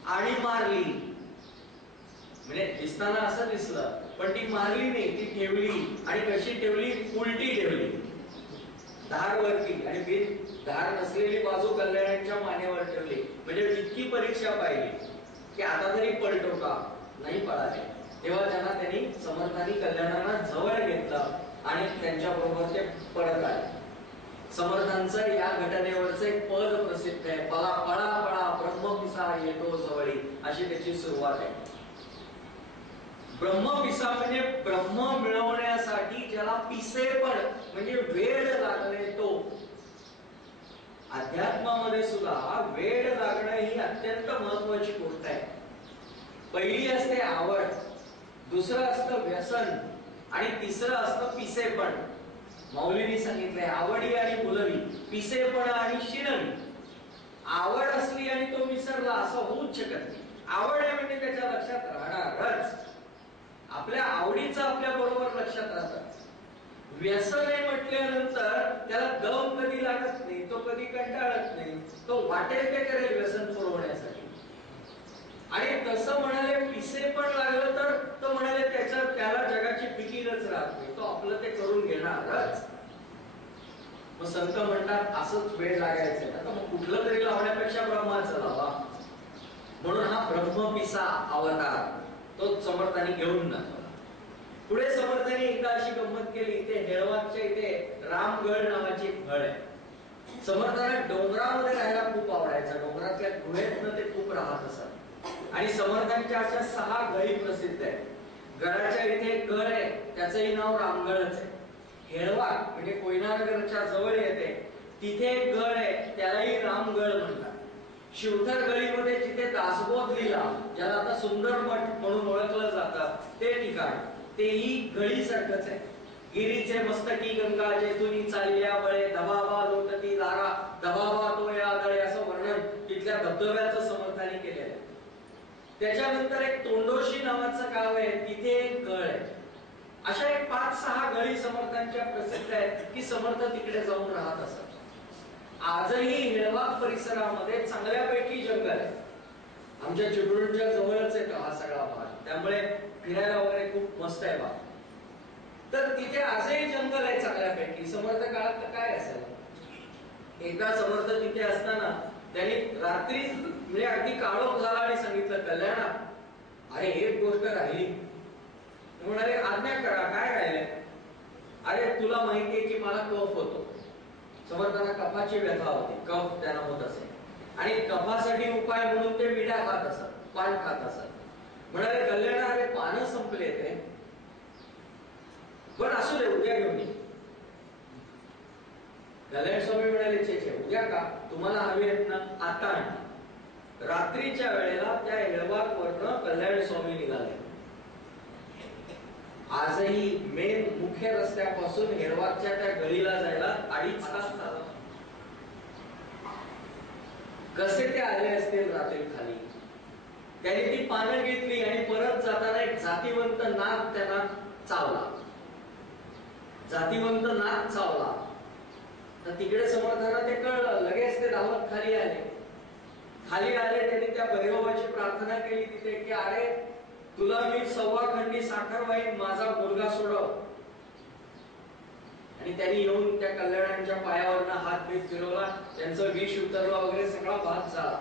आणि मारली. म्हणजे दिसताना असं दिसलं, पण ती मारली नाही, ती ठेवली. आणि कशी ठेवली, उलटी ठेवली, धार वरती, आणि बिन धार नसलेली बाजू कल्याणाच्या मानेवर ठेवली. म्हणजे इतकी परीक्षा पाहिली की आता तरी पलटो का, नाही पळाले. तेव्हा त्यांनी समर्थांनी कल्याणाला जवळ घेतलं आणि त्यांच्या बरोबर ते पळत आले. समर्थांचं या घटनेवरचं एक पद प्रसिद्ध आहे, पळा पळा पळा ब्रह्मपिसा येतो जवळी, अशी त्याची सुरुवात आहे. ब्रह्मपिसा म्हणजे ब्रह्म मिळवण्यासाठी ज्याला पिसेपण म्हणजे वेळ लागले तो. अध्यात्मामध्ये सुद्धा वेळ लागणं ही अत्यंत महत्वाची गोष्ट आहे. पहिली असते आवड, दुसरं असतं व्यसन आणि तिसरं असतं पिसेपण. माऊलींनी सांगितलंय, आवडी आणि मुलवी, पिसेपण आणि शिणवी. आवड असली आणि तो विसरला असं होऊच शकत नाही. आवड आहे म्हणजे त्याच्या लक्षात राहणारच, आपल्या आवडीचं आपल्या बरोबर लक्षात राहतं. व्यसन आहे म्हटल्यानंतर त्याला दम कधी लागत नाही, तो कधी कंटाळत नाही, तो वाटेल ते करेल व्यसन पुरवण्यासाठी. आणि तसं म्हणाले पिसेपण लागलं तर तो म्हणाले त्याला जगाची फिकीरच राहत नाही, तो आपलं ते करून घेणारच. मग संत म्हणतात असंच वेळ लागायचं, आता मग कुठलं तरी लावण्यापेक्षा ब्रह्माचं लावा. म्हणून हा ब्रह्मपिसा अवतार तो समर्थांनी घेऊन जातो. पुढे समर्थांनी एकदा अशी गंमत केली, इथे हेळवाकच्या इथे रामगड नावाची एक फळ आहे. समर्थांना डोंगरामध्ये राहायला खूप आवडायचं, डोंगरातल्या गुहेतनं ते खूप राहत असत. आणि समर्थांच्या अशा 6 गळी प्रसिद्ध आहेत. गडाच्या इथे एक गळ आहे, त्याचंही नाव रामगडच आहे. हेळवाक म्हणजे कोयनानगरच्या जवळ येते, तिथे एक गळ आहे, त्यालाही रामगड म्हणतात. शिवथर गळीमध्ये जिथे दासबोध लिहिला, ज्याला आता सुंदर मठ म्हणून ओळखलं जातं, ते ठिकाण तेही गळीसारखंच आहे. गिरीचे मस्तकी गंगा जेतुनी चालल्या बळे, धबाबा लोटती दारा, धबाबा तो या दळे, असं वर्णन तिथल्या धबधब्याचं समर्थांनी केलेलं आहे. त्याच्यानंतर एक तोंडोशी नावाचं गाव आहे, तिथे एक गळ आहे. अशा एक 5-6 गळी समर्थांच्या प्रसिद्ध आहेत की समर्थ तिकडे जाऊन राहत असत. आजही हेळवाक परिसरामध्ये चांगल्यापैकी जंगल आहे. आमच्या चिपळूणच्या जवळच आहे हा सगळा भाग, त्यामुळे फिरायला वगैरे खूप मस्त आहे भाग. तर तिथे आजही जंगल आहे चांगल्यापैकी. समर्थ काळात तर काय असेल. एकदा समर्थ तिथे असताना त्यांनी रात्री म्हणजे अगदी काळोख झाला आणि सांगितलं, कल्याणा अरे एक गोष्ट राहिली. म्हणाले आज्ञा करा, काय राहिले. अरे तुला माहितीये की मला कफ होतो. समर्थांना कफाची व्यथा होती, कफ त्यांना होत असे. आणि कफासाठी उपाय म्हणून ते विडा खात असत, पान खात असत. म्हणाले कल्याण अरे पानं संपले ते, पण असू दे उद्या घेऊन ये. कल्याण स्वामी म्हणाले छे छे उद्या का, तुम्हाला हवे आहेत ना आता आणा. रात्रीच्या वेळेला त्या येळवाक वरनं कल्याण स्वामी निघाले. आजही मेन मुख्य रस्त्यापासून हेळवाकच्या त्या गळीला जायला 2.5 तास लागतात. कसे ते आले असतील रात्री खाली. त्यांनी ती पानं घेतली आणि परत जाताना एक जातीवंत नाग त्यांना चावला. जातीवंत नाग चावला तर तिकडे समर्थांना ते कळलं. लगेच ते धावत खाली आले. खाली आले त्यांनी त्या भैरवाची प्रार्थना केली तिथे की अरे तुला मी 1.25 खंडी साखर वाईन, माझा मुलगा सोडव. आणि त्यांनी येऊन त्या कल्याणांच्या पायावरनं हात बीत फिरवला, त्यांचं विष उतरला वगैरे सगळा भाग झाला.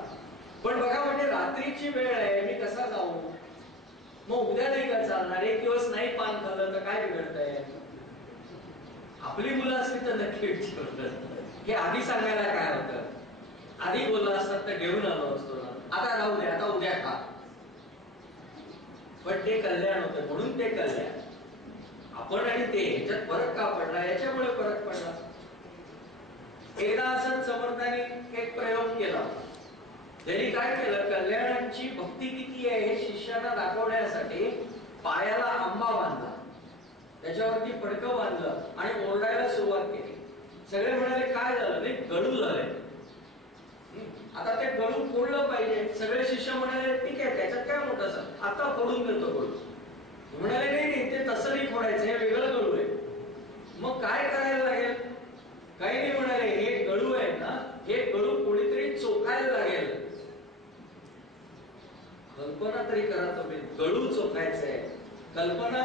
पण बघा म्हणजे रात्रीची वेळ आहे, मी कसा जाऊ. मग उद्या नाही का चालणार, एक दिवस नाही पान खाल्लं तर काय बिघडतंय. आपली मुलं असली तर नक्की विचारलं की आधी सांगायला काय होतं, आधी बोलला असतात तर घेऊन आलो असतो ना. आता राहू दे, आता उद्या खा. पण ते कल्याण होतं म्हणून ते कल्याण. आपण आणि ते ह्याच्यात फरक का पडला, याच्यामुळे फरक पडला. एकदा असंच समर्थाने एक प्रयोग केला. त्यांनी काय केलं, कल्याणांची भक्ती किती आहे हे शिष्यांना दाखवण्यासाठी पायाला आंबा बांधला, त्याच्यावरती फडकं बांधलं आणि ओरडायला सुरुवात केली. सगळे म्हणाले काय झालं, नाही गळू झाले, आता ते गळू फोडलं पाहिजे. सगळे शिष्य म्हणाले ठीक आहे त्याच्यात काय मोठं, आता फोडून देतो गळू. म्हणाले नाही ते तसं नाही फोडायचं, हे वेगळं गळू आहे. मग काय करायला लागेल. काही नाही म्हणाले हे गळू आहे ना, हे गळू कोणीतरी चोखायला लागेल. कल्पना तरी करा तुम्ही, गळू चोखायचंय. कल्पना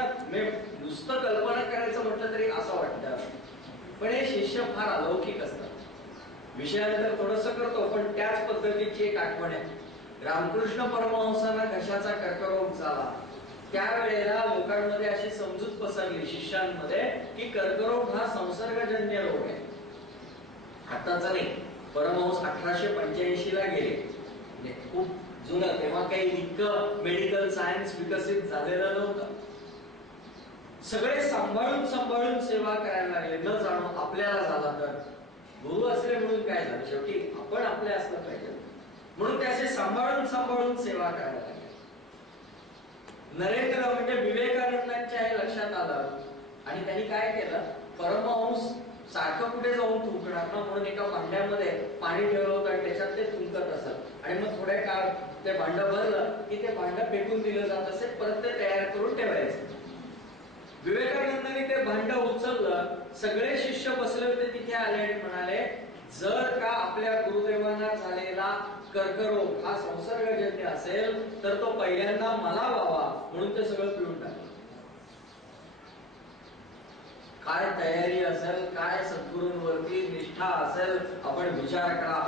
नुसतं कल्पना करायचं म्हटलं तरी असं वाटतं. पण हे शिष्य फार अलौकिक असतात. विषयानंतर थोडस करतो पण त्याच पद्धतीची एक आठवण आहे. रामकृष्ण परमहंसांना घशाचा कर्करोग झाला. त्यावेळेला लोकांमध्ये अशी समजूत पसरली शिष्यांमध्ये की कर्करोग हा संसर्गजन्य रोग आहे. आताचा नाही, परमहंस 1885 ला गेले, म्हणजे खूप जुनं. तेव्हा काही इतकं मेडिकल सायन्स विकसित झालेलं नव्हतं. सगळे सांभाळून सांभाळून सेवा करायला लागले. न जाणो आपल्याला झाला तर गुरु असले म्हणून काय झालं, शेवटी आपण आपले असलं पाहिजे म्हणून ते असे सांभाळून सांभाळून सेवा करायला लागले. नरेंद्र म्हणजे विवेकानंदांच्या हे लक्षात आलं आणि त्यांनी काय केलं, परमहंस सारखं कुठे जाऊन थुंकणार ना, म्हणून एका भांड्यामध्ये पाणी ठेवलं होतं आणि त्याच्यात ते थुंकत असत. आणि मग थोड्या काळ ते भांड भरलं की ते भांड फेकून दिलं जात असे, परत ते तयार करून ठेवायचं. विवेकानंदांनी ते भांड उचललं, सगळे शिष्य बसले होते तिथे आले आणि म्हणाले जर का आपल्या गुरुदेवांना झालेला कर्करोग हा संसर्गजन्य असेल तर तो पहिल्यांदा मला व्हावा, म्हणून ते सगळं पिऊन टाकलं. काय तयारी असेल, काय सद्गुरूंवरती निष्ठा असेल, आपण विचार करा.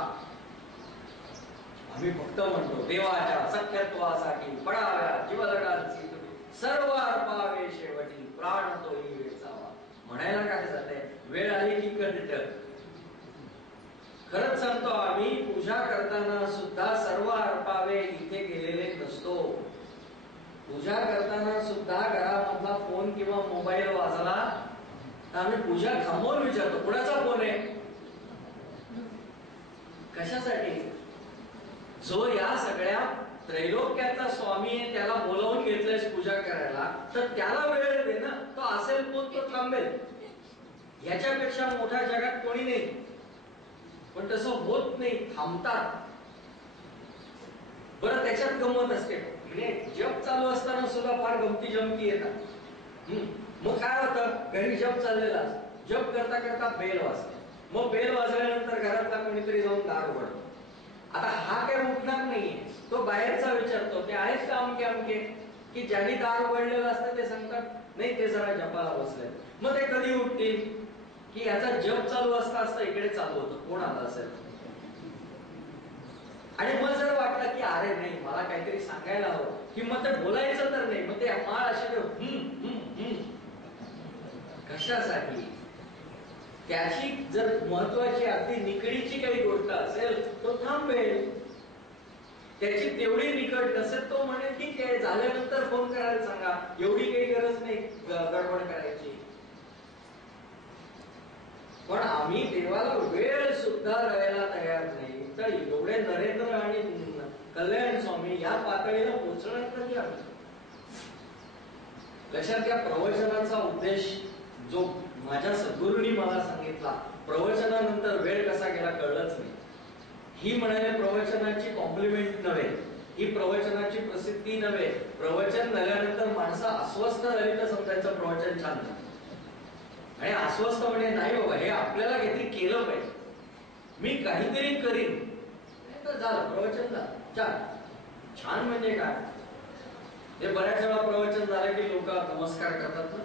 आम्ही फक्त म्हणतो देवाच्या सख्यत्वासाठी पडाव्या जीवलगांची सर्व अर्पावे शेवटी प्राण तोही वेचावा. म्हणायला काय जाते, वेळ आली की कंठ. खरंच सांगतो आम्ही पूजा करताना सुद्धा सर्व अर्पावे इथे गेलेले नसतो. पूजा करताना सुद्धा घरामधला फोन किंवा मोबाईल वाजला तर आम्ही पूजा थांबवून विचारतो कुणाचा फोन आहे, कशासाठी. जो या सगळ्या त्रैलोक्याचा स्वामी आहे त्याला बोलावून घेतलंयस पूजा करायला, तर त्याला वेळ दे ना. तो असेल तो थांबेल. याच्यापेक्षा मोठ्या जगात कोणी नाही. पण तसं होत नाही, थांबतात. बरं त्याच्यात गंमत असते, म्हणजे जप चालू असताना सुद्धा फार गमती जमती येतात. मग काय होतं, घरी जप चाललेला, जप करता करता बेल वाजते. मग बेल वाजल्यानंतर घरातला कोणीतरी जाऊन दार उघडतो. आता हा काय उठणार नाहीये, तो बाहेरचा विचारतो ते आहेच का अमके अमके, की ज्यांनी दार उघडलेलं असतं ते सांगतात नाही ते जरा जपाला बसले. मग ते कधी उठतील की याचा जप चालू असता असता इकडे चालू होतं, कोण आलं असेल. आणि मग जर वाटलं की अरे नाही मला काहीतरी सांगायला हवं, की मग ते बोलायचं तर नाही, मग ते माळ असे कशासाठी. त्याची जर महत्वाची अगदी निकडीची काही गोष्ट असेल तो थांबेल. त्याची तेवढी निकट नसेल तो म्हणेल ठीक आहे झाल्यानंतर फोन करायला सांगा, एवढी काही गरज नाही गडबड करायची. पण आम्ही देवाला वेळ सुद्धा द्यायला तयार नाही. तर एवढे नरेंद्र आणि कल्याण स्वामी या पातळीला पोहोचणार कधी आम्ही? लक्षात घ्या, प्रवचनाचा उद्देश जो माझ्या सद्गुरूंनी मला सांगितला, प्रवचनानंतर वेळ कसा गेला कळलंच नाही. ही म्हणाले प्रवचनाची कॉम्प्लिमेंट नव्हे, ही प्रवचनाची प्रसिद्धी नव्हे. प्रवचन झाल्यानंतर माणसं अस्वस्थ झाली तर समजायचं प्रवचन छान झालं. आणि अस्वस्थ म्हणजे नाही बाबा हे आपल्याला काहीतरी केलं पाहिजे, मी काहीतरी करीन तर झालं प्रवचन झालं छान. छान म्हणजे काय, ते बऱ्याच वेळा प्रवचन झालं की लोक नमस्कार करतात ना,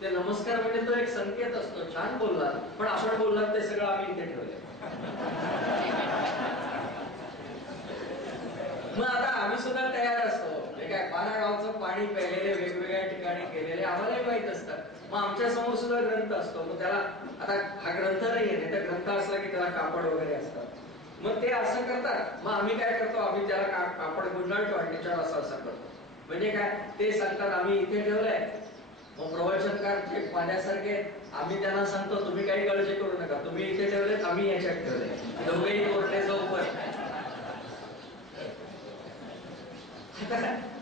ते नमस्कार म्हणजे तो एक संकेत असतो, छान बोलला पण आपण बोललात ते सगळं आम्ही इथे ठेवले. मग आता आम्ही सुद्धा तयार असतो, हे काय पानागावचं पाणी प्यायलेले वेगवेगळ्या ठिकाणी केलेले आम्हालाही माहित असतं. मग आमच्या समोर सुद्धा ग्रंथ असतो, मग त्याला आता हा ग्रंथ नाहीये, नाही तर ग्रंथ असला की त्याला कापड वगैरे असतात. मग ते असं करतात, मग आम्ही काय करतो, आम्ही त्याला कापड गुंडाळतो आणि त्याच्यावर असं असं करतो. म्हणजे काय ते सांगतात आम्ही इथे ठेवलंय, मग प्रवचनकार माझ्यासारखे आम्ही त्यांना सांगतो तुम्ही काही काळजी करू नका, तुम्ही इथे ठेवलेत आम्ही याच्यात ठेवले, दोघेही कोरडे झोपत.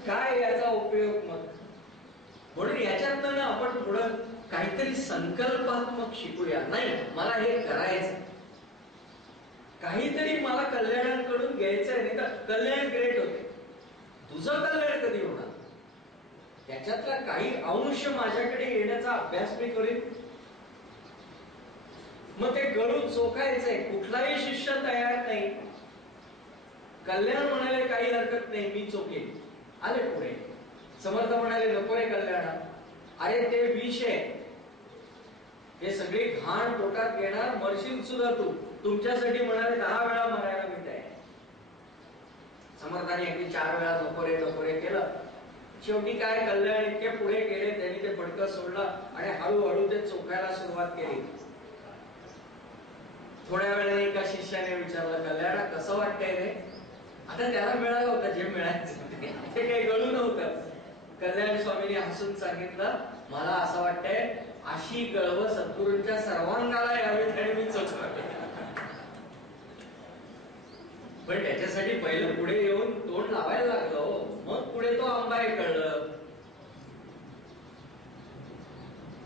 काय याचा उपयोग मग? म्हणून याच्यातनं ना आपण थोडं काहीतरी संकल्पात्मक शिकूया. नाही मला हे करायचं, काहीतरी मला कल्याणाकडून घ्यायचंय, नाही तर कल्याण ग्रेट होते, तुझं कल्याण कधी होणार? त्याच्यातला काही अंश माझ्याकडे येण्याचा अभ्यास मी करीन. मग ते गळून चोखायचंय, कुठलाही शिष्य तयार नाही. कल्याण म्हणाले काही हरकत नाही, मी चोखेन. आले पुढे समर्थ म्हणाले नको रे कल्याण, अरे ते विष आहे, हे सगळी घाण पोटात घेणार, मरशील सुद्धा तू. तुमच्यासाठी म्हणाले 10 वेळा मरायला मी तयार. समर्थाने अगदी 4 वेळा नको रे केलं. शेवटी काय कल्याण इतके पुढे गेले, त्यांनी ते फडकं सोडलं आणि हळूहळू ते चोखायला सुरुवात केली. थोड्या वेळाने एका शिष्याने विचारलं कल्याण कसं वाटतंय रे? आता त्याला मिळालं होतं जे मिळायचं ते काही गळू नव्हतं. कल्याण स्वामींनी हसून सांगितलं मला असं वाटतंय अशी गळव सद्गुरूंच्या सर्वांगाला यावीत आणि मी चोखलं. पण त्याच्यासाठी पहिलं पुढे येऊन तोंड लावायला लागलो, मग पुढे तो आंबा कळलं.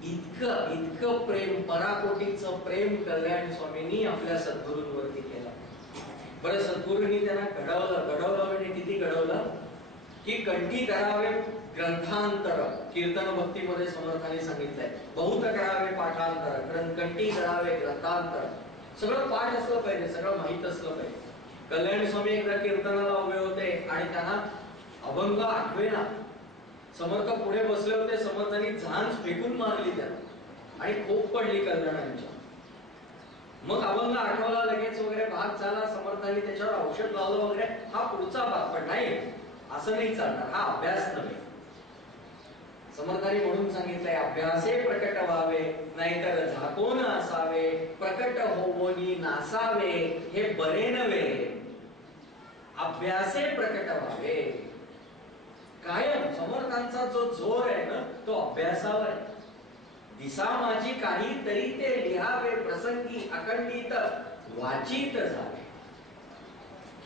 इतकं प्रेम, पराकोटीचं प्रेम कल्याण स्वामींनी आपल्या सद्गुरूंवरती केलं. बरं सद्गुरूंनी त्यांना घडवलं म्हणजे किती घडवलं की कंठी करावे ग्रंथांतर, कीर्तन भक्तीमध्ये समर्थाने सांगितलंय, बहुत करावे पाठांतर, कंठी करावे ग्रंथांतर. सगळं पाठ असलं पाहिजे, सगळं माहित असलं पाहिजे. कल्याण स्वामी एकदा कीर्तनाला उभे होते आणि त्यांना अभंग आठवेना. समर्थ पुढे बसले होते, समर्थांनी झांज फेकून मारली त्यांना आणि खूप पडली कल्याणांच्या. मग अभंग आठवला लगेच वगैरे भाग झाला, समर्थांनी त्याच्यावर औषध लावलं वगैरे, हा पुढचा भाग. पण नाही असं नाही चालणार, हा अभ्यास नव्हे. समर्थांनी म्हणून सांगितलंय अभ्यासे प्रकट व्हावे, नाहीतर झाकोन असावे, प्रकट होवोनी नासावे, हे बरे नव्हे. अभ्यासे प्रकट व्हावे. कायम समर्थांचा जो जोर आहे ना तो अभ्यासावर आहे. दिसा माझी काही तरी ते लिहावे, प्रसंगी अखंडित वाचित झाले.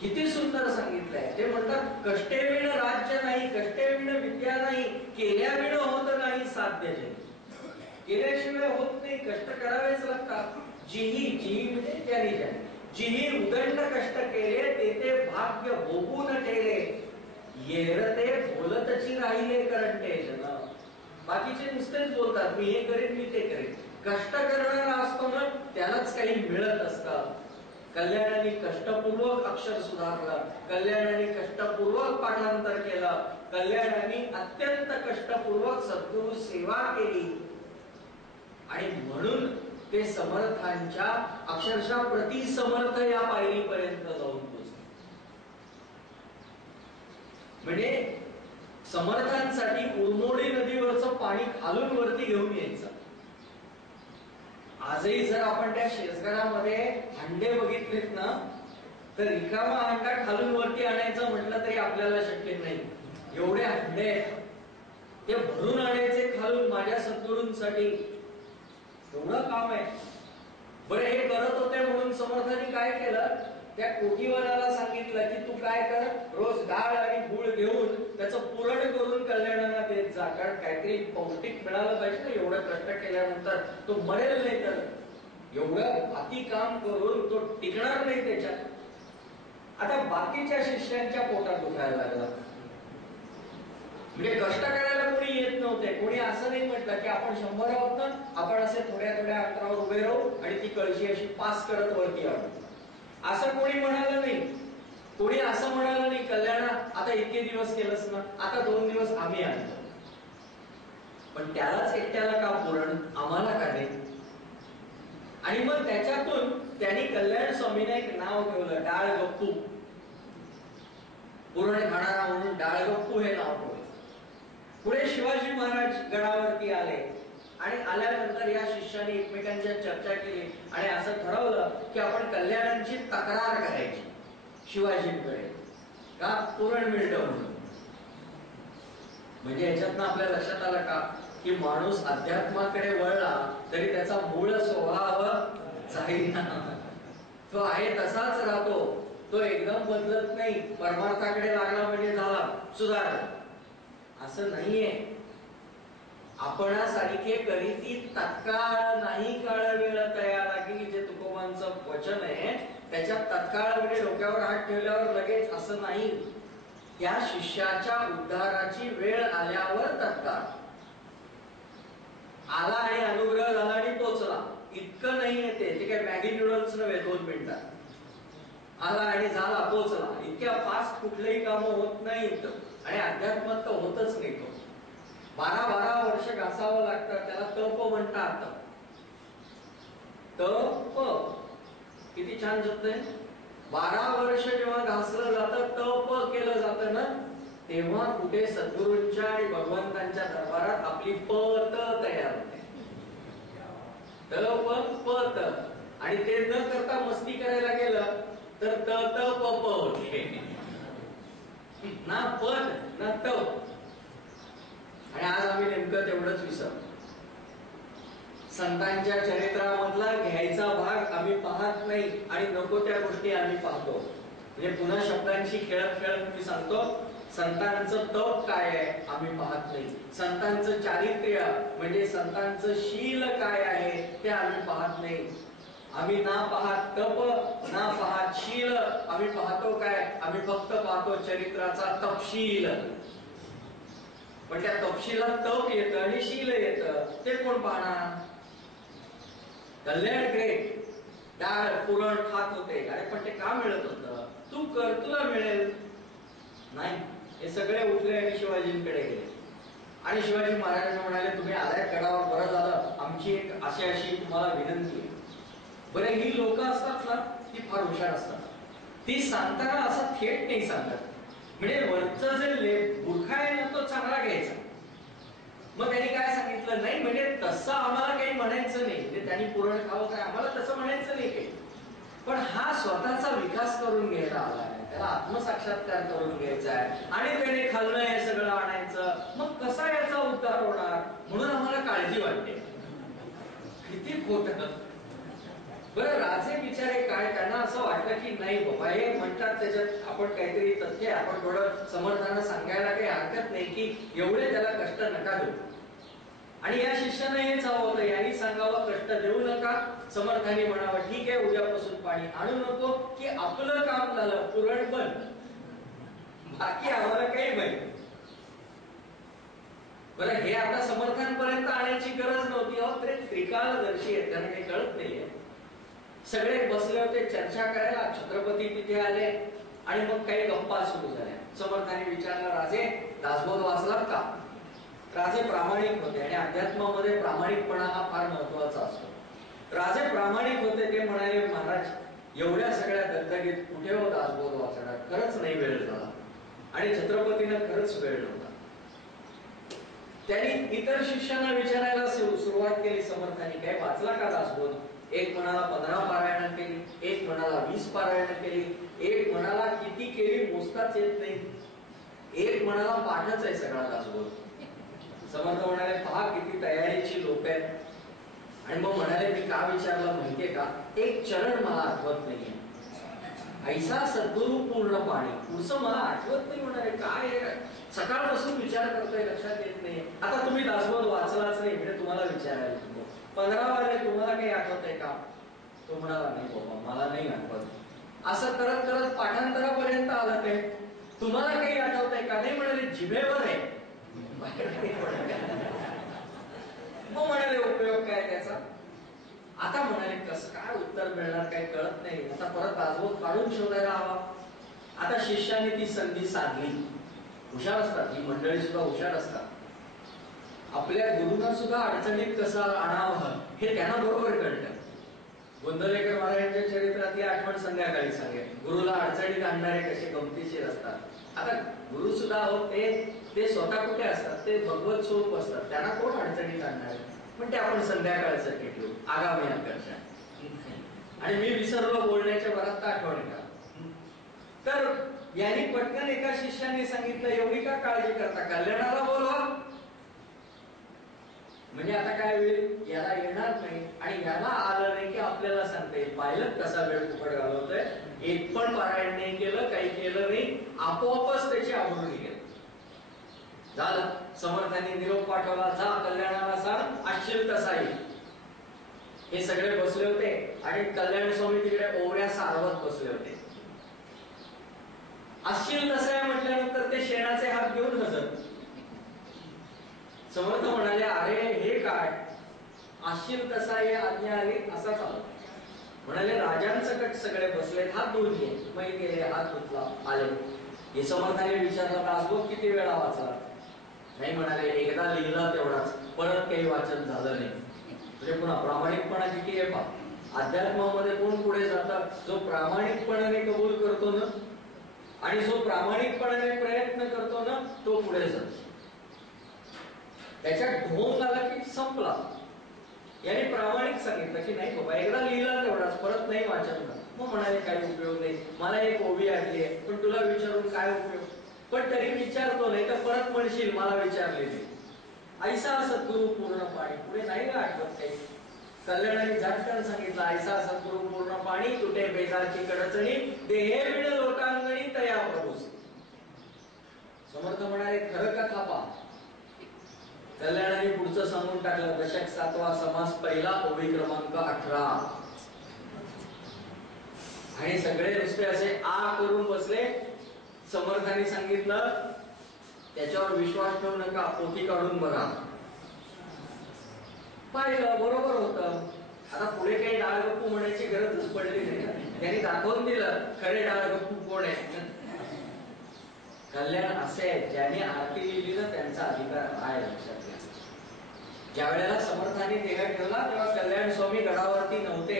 किती सुंदर सांगितलंय. ते म्हणतात कष्टेविण राज्य नाही, कष्टेविण विद्या नाही, केल्याविण होत नाही साध्य जय. केल्याशिवाय होत नाही, कष्ट करावेच लागतात. जिही म्हणजे ज्याने जिही उदंड कष्ट केले ते भाग्य भोगून ठेले, येरते बोलतची राहिले करंटे जन. बाकीचे नुसतेच बोलतात मी हे करेन मी ते करेन. कष्ट करणारा असतो ना त्यालाच काही मिळत असतं. कल्याणाने कष्टपूर्वक अक्षर सुधारलं, कल्याणाने कष्टपूर्वक पाठांतर केलं, कल्याणाने अत्यंत कष्टपूर्वक सद्गुरु सेवा केली आणि म्हणून ते समर्थांच्या अक्षरशः प्रति समर्थ या पायरीपर्यंत जाऊन पोहोचले. म्हणजे समर्थांसाठी उरमोडी नदीवरचं पाणी खालून वरती घेऊन यायचं आजही जर आपण त्या शेतकऱ्यामध्ये हंडे बघितलेत ना, तर रिकामा हंडा खालून वरती आणायचं म्हटलं तरी आपल्याला शक्य नाही. एवढे हंडे ते भरून आणायचे खालून माझ्या सद्गुरूंसाठी, एवढं काम आहे. बरं, हे करत होते म्हणून समर्थांनी काय केलं, त्या कोठीवाल्याला सांगितलं की तू काय कर, रोज डाळ आणि गुळ घेऊन त्याचं पुरण करून कल्याणाला देत जा, कारण काहीतरी पौष्टिक मिळालं पाहिजे ना. एवढं कष्ट केल्यानंतर तो मरेल नाही, तर एवढं अति काम करून तो टिकणार नाही त्याच्यात. आता बाकीच्या शिष्यांच्या पोटात दुखायला लागला. म्हणजे कष्ट करायला कोणी येत नव्हते. कोणी असं नाही म्हटलं की आपण 100 आहोत ना, आपण असे थोड्या थोड्या अंतरावर उभे राहू आणि ती कळशी अशी पास करत वरती आणू, असं कोणी म्हणालं नाही. कोणी असं म्हणालं नाही, कल्याणा आता इतके दिवस केलंस ना, आता 2 दिवस आम्ही आणतो. पण त्यालाच एकट्याला का पुरण, आम्हाला का नाही? आणि मग त्याच्यातून त्यांनी कल्याण स्वामींना एक नाव ठेवलं, डाळ गप्पू. पुरण खाणारा म्हणून डाळ गप्पू हे नाव ठेवलं. पुढे शिवाजी महाराज गडावरती आले आणि आल्यानंतर या शिष्याने एकमेकांच्या चर्चा केली आणि असं ठरवलं की आपण कल्याणांची तक्रार करायची शिवाजींकडे, का पुरण मिळतं म्हणून. म्हणजे याच्यातनं आपल्या लक्षात आलं का की माणूस अध्यात्माकडे वळला तरी त्याचा मूळ स्वभाव जाईना, तो आहे तसाच राहतो. तो एकदम बदलत नाही. परमार्थाकडे लागला म्हणजे झाला सुधारला, असं नाहीये. आपणासारखे करीती तत्काळ नाही काळ वेळ तयार लागली, जे तुकोबांचं वचन आहे त्याच्यात तत्काळ म्हणजे डोक्यावर हात ठेवल्यावर लगेच असं नाही. त्या शिष्याच्या उद्धाराची वेळ आल्यावर तत्काळ आला आणि अनुग्रह झाला आणि पोचला, इतकं नाही येते. ते काय मॅगी नूडल्स नव्हे 2 मिनिटात. आला आणि झाला, पोचला. इतक्या फास्ट कुठलेही काम होत नाहीत आणि अध्यात्मात तर होतच नाही. तो 12 वर्ष घासावं लागतं, त्याला तप म्हणतात. तप किती छान शब्द आहे. 12 वर्ष जेव्हा घासलं जातं, तप केलं जातं ना, तेव्हा कुठे सद्गुरूंच्या आणि भगवंतांच्या दरबारात आपली पत तयार होते. तप पत. आणि ते न करता मस्ती करायला गेलं तर तप होते ना, पद ना तप. आणि आज आम्ही नेमकं तेवढंच विसरतो. संतांच्या चरित्रामधला घ्यायचा भाग आम्ही पाहत नाही आणि नको त्या गोष्टी आम्ही पाहतो. म्हणजे पुन्हा शब्दांशी खेळत खेळत मी सांगतो, संतांचं तप काय आहे आम्ही पाहत नाही. संतांचं चारित्र्य म्हणजे संतांचं शील काय आहे ते आम्ही पाहत नाही. आम्ही ना पाहत तप ना पाहत शील, आम्ही पाहतो काय, आम्ही फक्त पाहतो चरित्राचा तपशील. पण त्या तपशिलात तप येतं आणि शील येतं, ते कोण पाहणार? कल्याण ग्रेट, डाळ पुरण खात होते, अरे पण ते का मिळत होतं? तू कर, तुला मिळेल. नाही, हे सगळे उठले आणि शिवाजींकडे गेले. आणि शिवाजी महाराजांना म्हणाले, तुम्ही आलाय गडावर, बरं झालं. आमची एक अशी तुम्हाला विनंती आहे. बरे, ही लोक असतात ना, ती फार हुशार असतात. ती सांगताना असं थेट नाही सांगत. म्हणजे वरचं जे बुरखा आहे ना, तो चांगला घ्यायचा. मग त्यांनी काय सांगितलं, नाही म्हणजे तसं आम्हाला काही म्हणायचं नाही, म्हणजे त्यांनी पुरण खावं काय, आम्हाला तसं म्हणायचं नाही काही. पण हा स्वतःचा विकास करून घ्यायला आलाय, त्याला आत्मसाक्षात्कार करून घ्यायचा आहे आणि त्याने खाल्लं हे सगळं आणायचं, मग कसा याचा उद्धार होणार? म्हणून आम्हाला काळजी वाटते. किती खोटं. बरं, राजे बिचारे काय, त्यांना असं वाटलं की नाही बाबा, हे म्हणतात त्याच्यात आपण काहीतरी तथ्य, आपण थोडं समर्थांना सांगायला काही हरकत नाही की एवढे त्याला कष्ट नका देऊ. आणि या शिष्यानं हेच हवं होतं, यांनी सांगावं कष्ट देऊ नका. समर्थांनी म्हणावं ठीक आहे, उद्यापासून पाणी आणू नको, की आपलं काम झालं, पुरण बंद, बाकी आम्हाला काही माहिती. बरं, हे आता समर्थांपर्यंत आणायची गरज नव्हती. अहो, ते त्रिकालदर्शी आहेत, त्यांना काही कळत नाहीये. सगळे बसले होते चर्चा करायला, छत्रपती तिथे आले आणि मग काही गप्पा सुरू झाल्या. समर्थांनी विचारलं, राजे दासबोध वाचलात का? राजे प्रामाणिक होते आणि अध्यात्मामध्ये प्रामाणिकपणा हा फार महत्वाचा असतो. राजे प्रामाणिक होते. ते म्हणाले, महाराज एवढ्या सगळ्या दगदगीत कुठे हो दासबोध वाचणार, खरंच नाही वेळ झाला. आणि छत्रपतीनं खरंच वेळ नव्हता. त्यांनी इतर शिष्यांना विचारायला सुरुवात केली, समर्थांनी काय वाचला का दासबोध? एक म्हणाला 15 पारायण केली, एक म्हणाला 20 पारायण केली, एक म्हणाला किती केली मोजताच येत नाही, एक म्हणाला पाठच आहे सगळा दासबोध. समर्थ म्हणाले पहा किती तयारीची लोक आहेत. आणि मग म्हणाले मी का विचारलं माहितीये का, एक चरण मला आठवत नाहीये. ऐसा सद्गुरु पूर्ण पाणी, पुढचं मला आठवत नाही. म्हणाले काय सकाळपासून विचार करतोय लक्षात येत नाही. आता तुम्ही दासबोध वाचलाच नाही म्हणजे तुम्हाला विचारायला 15 वाले तुम्हाला काही आठवतंय का? तो म्हणाला नाही बाबा मला नाही आठवत. असं करत करत पाठांतरापर्यंत आलं ते, तुम्हाला काही आठवतंय का? नाही म्हणाले जिभेवर आहे. मग म्हणाले उपयोग काय त्याचा? आता म्हणाले कसं काय उत्तर मिळणार काही कळत नाही. आता परत दासबोध काढून शोधायला हवा. आता शिष्याने ती संधी साधली. हुशार असतात ही मंडळी सुद्धा हुशार असतात. आपल्या गुरुंना सुद्धा अडचणीत कसं आणावं हे त्यांना बरोबर कळतं. गोंदवलेकर महाराजांच्या चरित्रातली आठवण संध्याकाळी सांगेल. गुरुला अडचणीत आणणारे कसे गमतीशीर असतात. आता गुरु सुद्धा आहोत ते स्वतः कुठे असतात, ते भगवत स्वरूप असतात, त्यांना कोण अडचणीत आणणार आहे. पण ते आपण संध्याकाळचं घेतलो आगामी आकर्षण. आणि मी विसरलो बोलण्याच्या बरात आठवण का. तर यांनी पटकन एका शिष्याने सांगितलं एवढी का काळजी करता, कल्याणाला बोलवा. म्हणजे आता काय होईल, याला येणार नाही आणि याला आलं नाही की आपल्याला सांगता येईल. पाहिलं कसा वेळ फुकट घालवतोय. एक पण पारायण नाही केलं, काही केलं नाही, आपोआपच त्याची आबरू गेली. झालं, समर्थांनी निरोप पाठवला, जा कल्याणाला सांग असशील तसा येईल. हे सगळे बसले होते आणि कल्याण स्वामी तिकडे ओवऱ्या सारवत बसले होते. असशील तसा आहे म्हटल्यानंतर ते शेणाचे हात घेऊन हजर. समर्थ म्हणाले अरे हे काय, असशील तसा ये आज्ञा आली असा चालू. म्हणाले राजांसकट सगळे बसले, हात धुवून घे. मग गेले, हात धुतला, आले. हे समर्थाने विचारलं दासबोध किती वेळा वाचला? नाही म्हणाले एकदा लिहिला तेवढाच, परत काही वाचन झालं नाही. म्हणजे पुन्हा प्रामाणिकपणा किती आहे पहा. अध्यात्मामध्ये कोण पुढे जातात, जो प्रामाणिकपणाने कबूल करतो ना आणि जो प्रामाणिकपणाने प्रयत्न करतो ना तो पुढे जातो. त्याच्यात ढोंग आला की संपला. याने प्रामाणिक सांगितलं की नाही बाबा एकदा लिहिला तेवढाच, परत नाही वाचन. मग म्हणाले काही उपयोग नाही, मला एक ओवी आली आहे पण तुला विचारून काय उपयोग. पण तरी विचारतो नाही तर परत म्हणशील मला विचारलेली. ऐसा सद्गुरु पूर्ण पाणी, पुढे नाही आठवत काही. कल्याणाने झटकन सांगितलं ऐसा सद्गुरु पूर्ण पाणी, तुटे बेजाची कडचणी, देहे विण लोटांगणी तया प्रभूस. समर्थ म्हणाले खरं का थापा. कल्याणाने पुढचं सांगून टाकलं. दशक 7वा समास पहिला, ओवी क्रमांक 18. आणि सगळे नुसते असे आ करून बसले. समर्थाने सांगितलं त्याच्यावर विश्वास ठेवू नका, पोथी काढून बघा. पाहिलं बरोबर होतं. आता पुढे काही डाळगप्पू म्हणायची गरजच पडली नाही. त्यांनी दाखवून दिलं खरे डाळगप्पू कोण आहे. कल्याण असे आहे ज्यांनी आरती लिहिली ना त्यांचा अधिकार आहे लक्षात घ्या. ज्या वेळेला समर्थाने देह ठेवला तेव्हा कल्याण स्वामी गडावरती नव्हते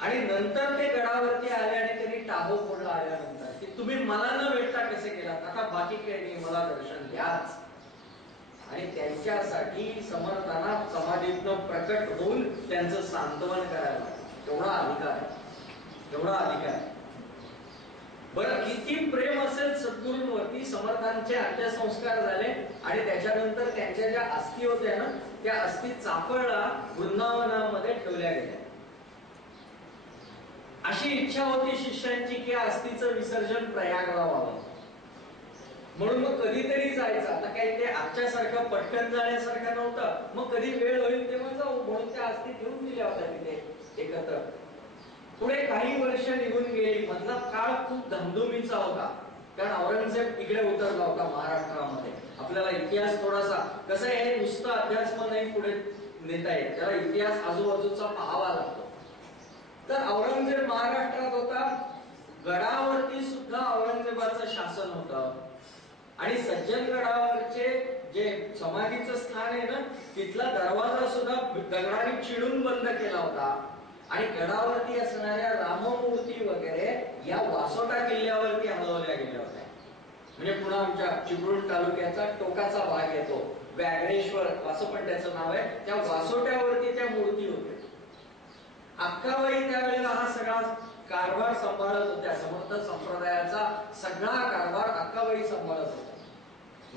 आणि नंतर ते गडावरती आले आणि त्यांनी टाहो फोडला आल्यानंतर की तुम्ही मला न भेटता कसे गेलात, आता बाकी काही नाही, मला दर्शन द्याच. आणि त्यांच्यासाठी समर्थांना समाधीतनं प्रकट होऊन त्यांचं सांत्वन करायला एवढा अधिकार आहे, एवढा अधिकार. बरं किती प्रेम असेल सद्गुरूंवरती. समर्थांचे अंत्यसंस्कार झाले आणि त्याच्यानंतर त्यांच्या ज्या अस्थी होत्या ना त्या अस्थी चाफळला वृंदावनामध्ये ठेवल्या गेल्या. अशी इच्छा होती शिष्यांची की अस्थीचं विसर्जन प्रयागला व्हावं. म्हणून मग कधीतरी जायचं. आता काही ते आजच्यासारखं पटकन जाण्यासारखं नव्हतं. मग कधी वेळ होईल तेव्हा जाऊ म्हणून त्या अस्थी ठेवून दिल्या होत्या तिथे एकत्र. पुढे काही वर्ष निघून गेली. मधला काळ खूप धामधुमीचा होता कारण औरंगजेब इकडे उतरला होता महाराष्ट्रामध्ये. आपल्याला इतिहास थोडासा कसं आहे, नुसतं अध्यात्म नाही पुढे नेता येत, त्याला इतिहास आजूबाजूचा पाहावा लागतो. तर औरंगजेब महाराष्ट्रात होता. गडावरती सुद्धा औरंगजेबाचं शासन होतं आणि सज्जनगडावरचे जे समाधीचं स्थान आहे ना तिथला दरवाजा सुद्धा दगडाने चिडून बंद केला होता. आणि गडावरती असणाऱ्या राममूर्ती वगैरे या वासोटा किल्ल्यावरती हलवल्या गेल्या होत्या. म्हणजे पुन्हा आमच्या चिपळूण तालुक्याचा टोकाचा भाग येतो, व्याघ्रेश्वर असं पण त्याचं नाव आहे. त्या वासोट्यावरती त्या मूर्ती होत्या. अक्काबाई त्यावेळेला हा सगळा कारभार सांभाळत होत्या. समर्थ संप्रदायाचा सगळा कारभार अक्काबाई सांभाळत होत्या.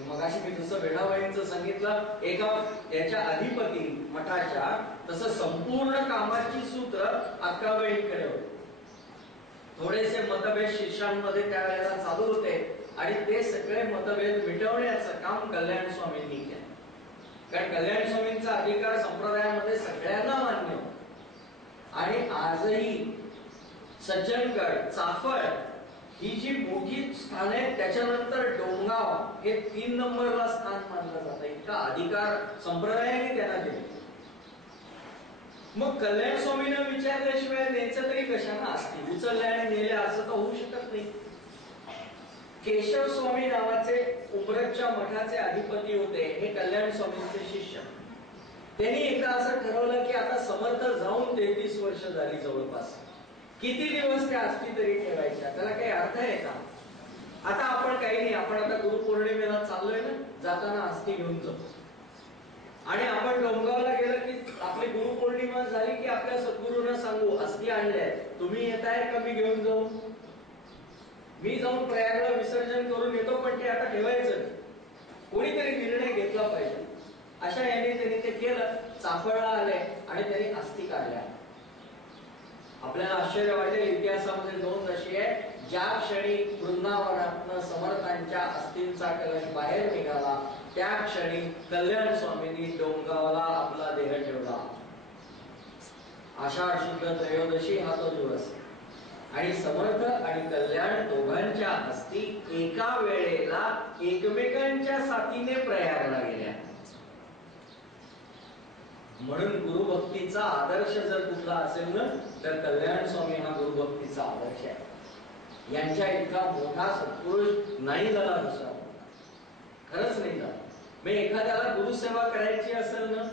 मगाशी मी जसं वेणाबाईंचं सांगितलं एका याच्या अधिपती मठाच्या, तसं संपूर्ण कामाची सूत्र अक्काबाईंकडे होते. थोडेसे मतभेद शिष्यांमध्ये त्यावेळेला चालू होते आणि ते सगळे मतभेद मिटवण्याचं काम कल्याण स्वामींनी केलं. कारण कल्याण स्वामींचा अधिकार संप्रदायामध्ये सगळ्यांना मान्य होता. आणि आजही सज्जनगड, चाफळ ही जी मोठी स्थान आहेत, त्याच्यानंतर डोंगाव हे 3 नंबरला स्थान मानलं जातं. इतका अधिकार संप्रदायाने त्यांना दिले. मग कल्याण स्वामींना विचारल्याशिवाय न्यायचं तरी कशाला असतील, उचलल्याने नेले असं तर होऊ शकत नाही. केशव स्वामी नावाचे उमरटच्या मठाचे अधिपती होते, हे कल्याण स्वामींचे शिष्य. त्यांनी एकदा असं ठरवलं की आता समर्थ जाऊन 33 वर्ष झाली जवळपास, किती दिवस त्या अस्थी तरी ठेवायच्या, त्याला काही अर्थ आहे का? आता आपण काही नाही, आपण आता गुरुपौर्णिमेला चाललोय ना, जाताना अस्थी घेऊन जाऊ. आणि आपण डोंगावला गेलं की आपली गुरुपौर्णिमा झाली की आपल्या सद्गुरूंना सांगू अस्थी आणल्या, तुम्ही येताय का मी घेऊन जाऊ? मी जाऊन प्रयागला विसर्जन करून येतो, पण ते आता ठेवायचं नाही. कोणीतरी निर्णय घेतला पाहिजे. अशा याने त्यांनी ते केलं. चाफळला आले आणि त्यांनी अस्थी काढल्या. आपल्याला आश्चर्य वाटेल, इतिहासामध्ये नोंद अशी आहे, ज्या क्षणी वृंदावनातनं समर्थांच्या अस्थींचा कलश बाहेर निघाला त्या क्षणी कल्याण स्वामींनी डोंगावला आपला देह ठेवला. आषाढ शुद्ध त्रयोदशी हा तो दिवस. आणि समर्थ आणि कल्याण दोघांच्या अस्थी एका वेळेला एकमेकांच्या साथीने प्रयागला गेल्या. म्हणून गुरुभक्तीचा आदर्श जर कुठला असेल ना, तर कल्याण स्वामी हा गुरुभक्तीचा आदर्श आहे. यांच्या इतका मोठा सत्पुरुष नाही झाला दुसरा, खरंच नाही झाला. मग एखाद्याला गुरुसेवा करायची असेल ना,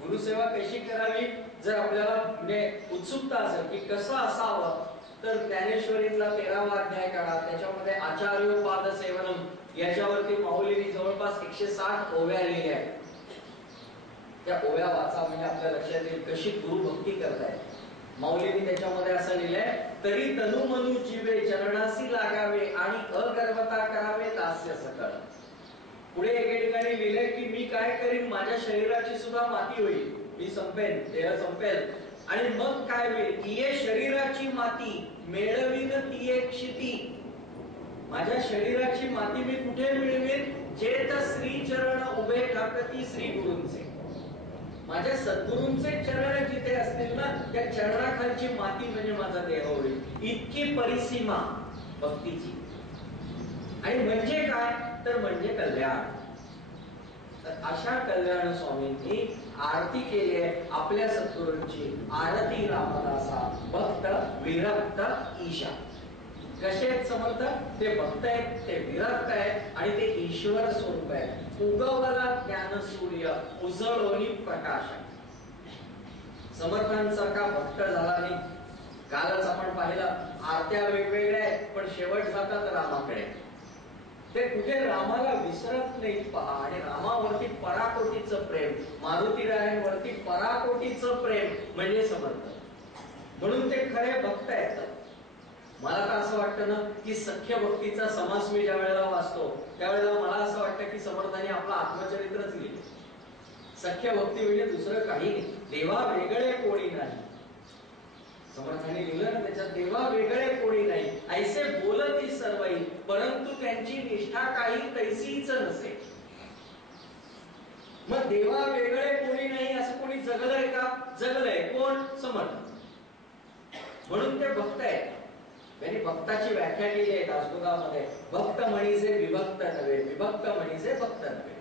गुरुसेवा कशी करावी जर आपल्याला म्हणजे उत्सुकता असेल की कसं असावं, तर ज्ञानेश्वरीतला 13वा अध्याय काढा. त्याच्यामध्ये आचार्योपाद सेवनम याच्यावरती माऊलींनी जवळपास 160 ओव्या लिहिल्या आहेत. त्या ओव्या वाचा म्हणजे आपल्या लक्षात येईल कशी गुरुभक्ती करताय. माऊलींनी त्याच्यामध्ये असं लिहिलंय, तरी तनु मनु जीवे चरणासी लागावे आणि अगर्वता करावे दास्य सकळ. पुढे एके ठिकाणी लिहिलंय की मी काय करीन, माझ्या शरीराची सुद्धा माती होईल, मी संपेन, देह संपेल. आणि मग काय होईल, ये शरीराची माती मिळवीन ती एक क्षिती. माझ्या शरीराची माती मी कुठे मिळवेन, जेत श्री चरण उभे ठाकती श्री गुरूंचे. माझ्या सद्गुरूंचे चरण जिथे असतील ना, त्या चरणाखालची माती म्हणजे माझा देह होईल. इतकी परिसीमा भक्तीची. आणि म्हणजे काय, तर म्हणजे कल्याण. तर अशा कल्याण स्वामींनी आरती केली आहे आपल्या सद्गुरूंची. आरती रामदासा भक्त विरक्त ईशा. कसे आहेत समर्थ, ते भक्त आहेत, ते विरक्त आहेत आणि ते ईश्वर स्वरूप आहेत. उगवला ज्ञान सूर्य उजळोनी प्रकाश. समर्थांसारखा भक्त झाला नाही. कालच आपण पाहिलं, आरत्या वेगवेगळ्या आहेत पण शेवट जातात रामाकडे. ते कुठे रामाला विसरत नाही. पहा, आणि रामावरती पराकोटीचं प्रेम, मारुतीरायांवरती पराकोटीचं प्रेम म्हणजे समर्थ. म्हणून ते खरे भक्त आहेत. मला तर असं वाटतं ना की सख्य भक्तीचा समास मी ज्या वेळेला वाचतो त्यावेळेला मला असं वाटतं की समर्थांनी आपलं आत्मचरित्रच लिहिलं. सख्य भक्ती म्हणजे दुसरं काही नाही, देवा वेगळे कोणी नाही. समर्थांनी लिहिलं ना त्याच्यात, देवा वेगळे कोणी नाही, ऐसे बोलती सर्वई परंतु त्यांची निष्ठा काही तैसीच नसे. मग देवा वेगळे कोणी नाही असं कोणी जगलंय का? जगलंय. कोण? समर्थ. म्हणून ते भक्त आहेत. त्यांनी भक्ताची व्याख्या केली आहे दासबोधामध्ये, भक्त म्हणीचे विभक्त नव्हे, विभक्त म्हणीचे भक्त नव्हे.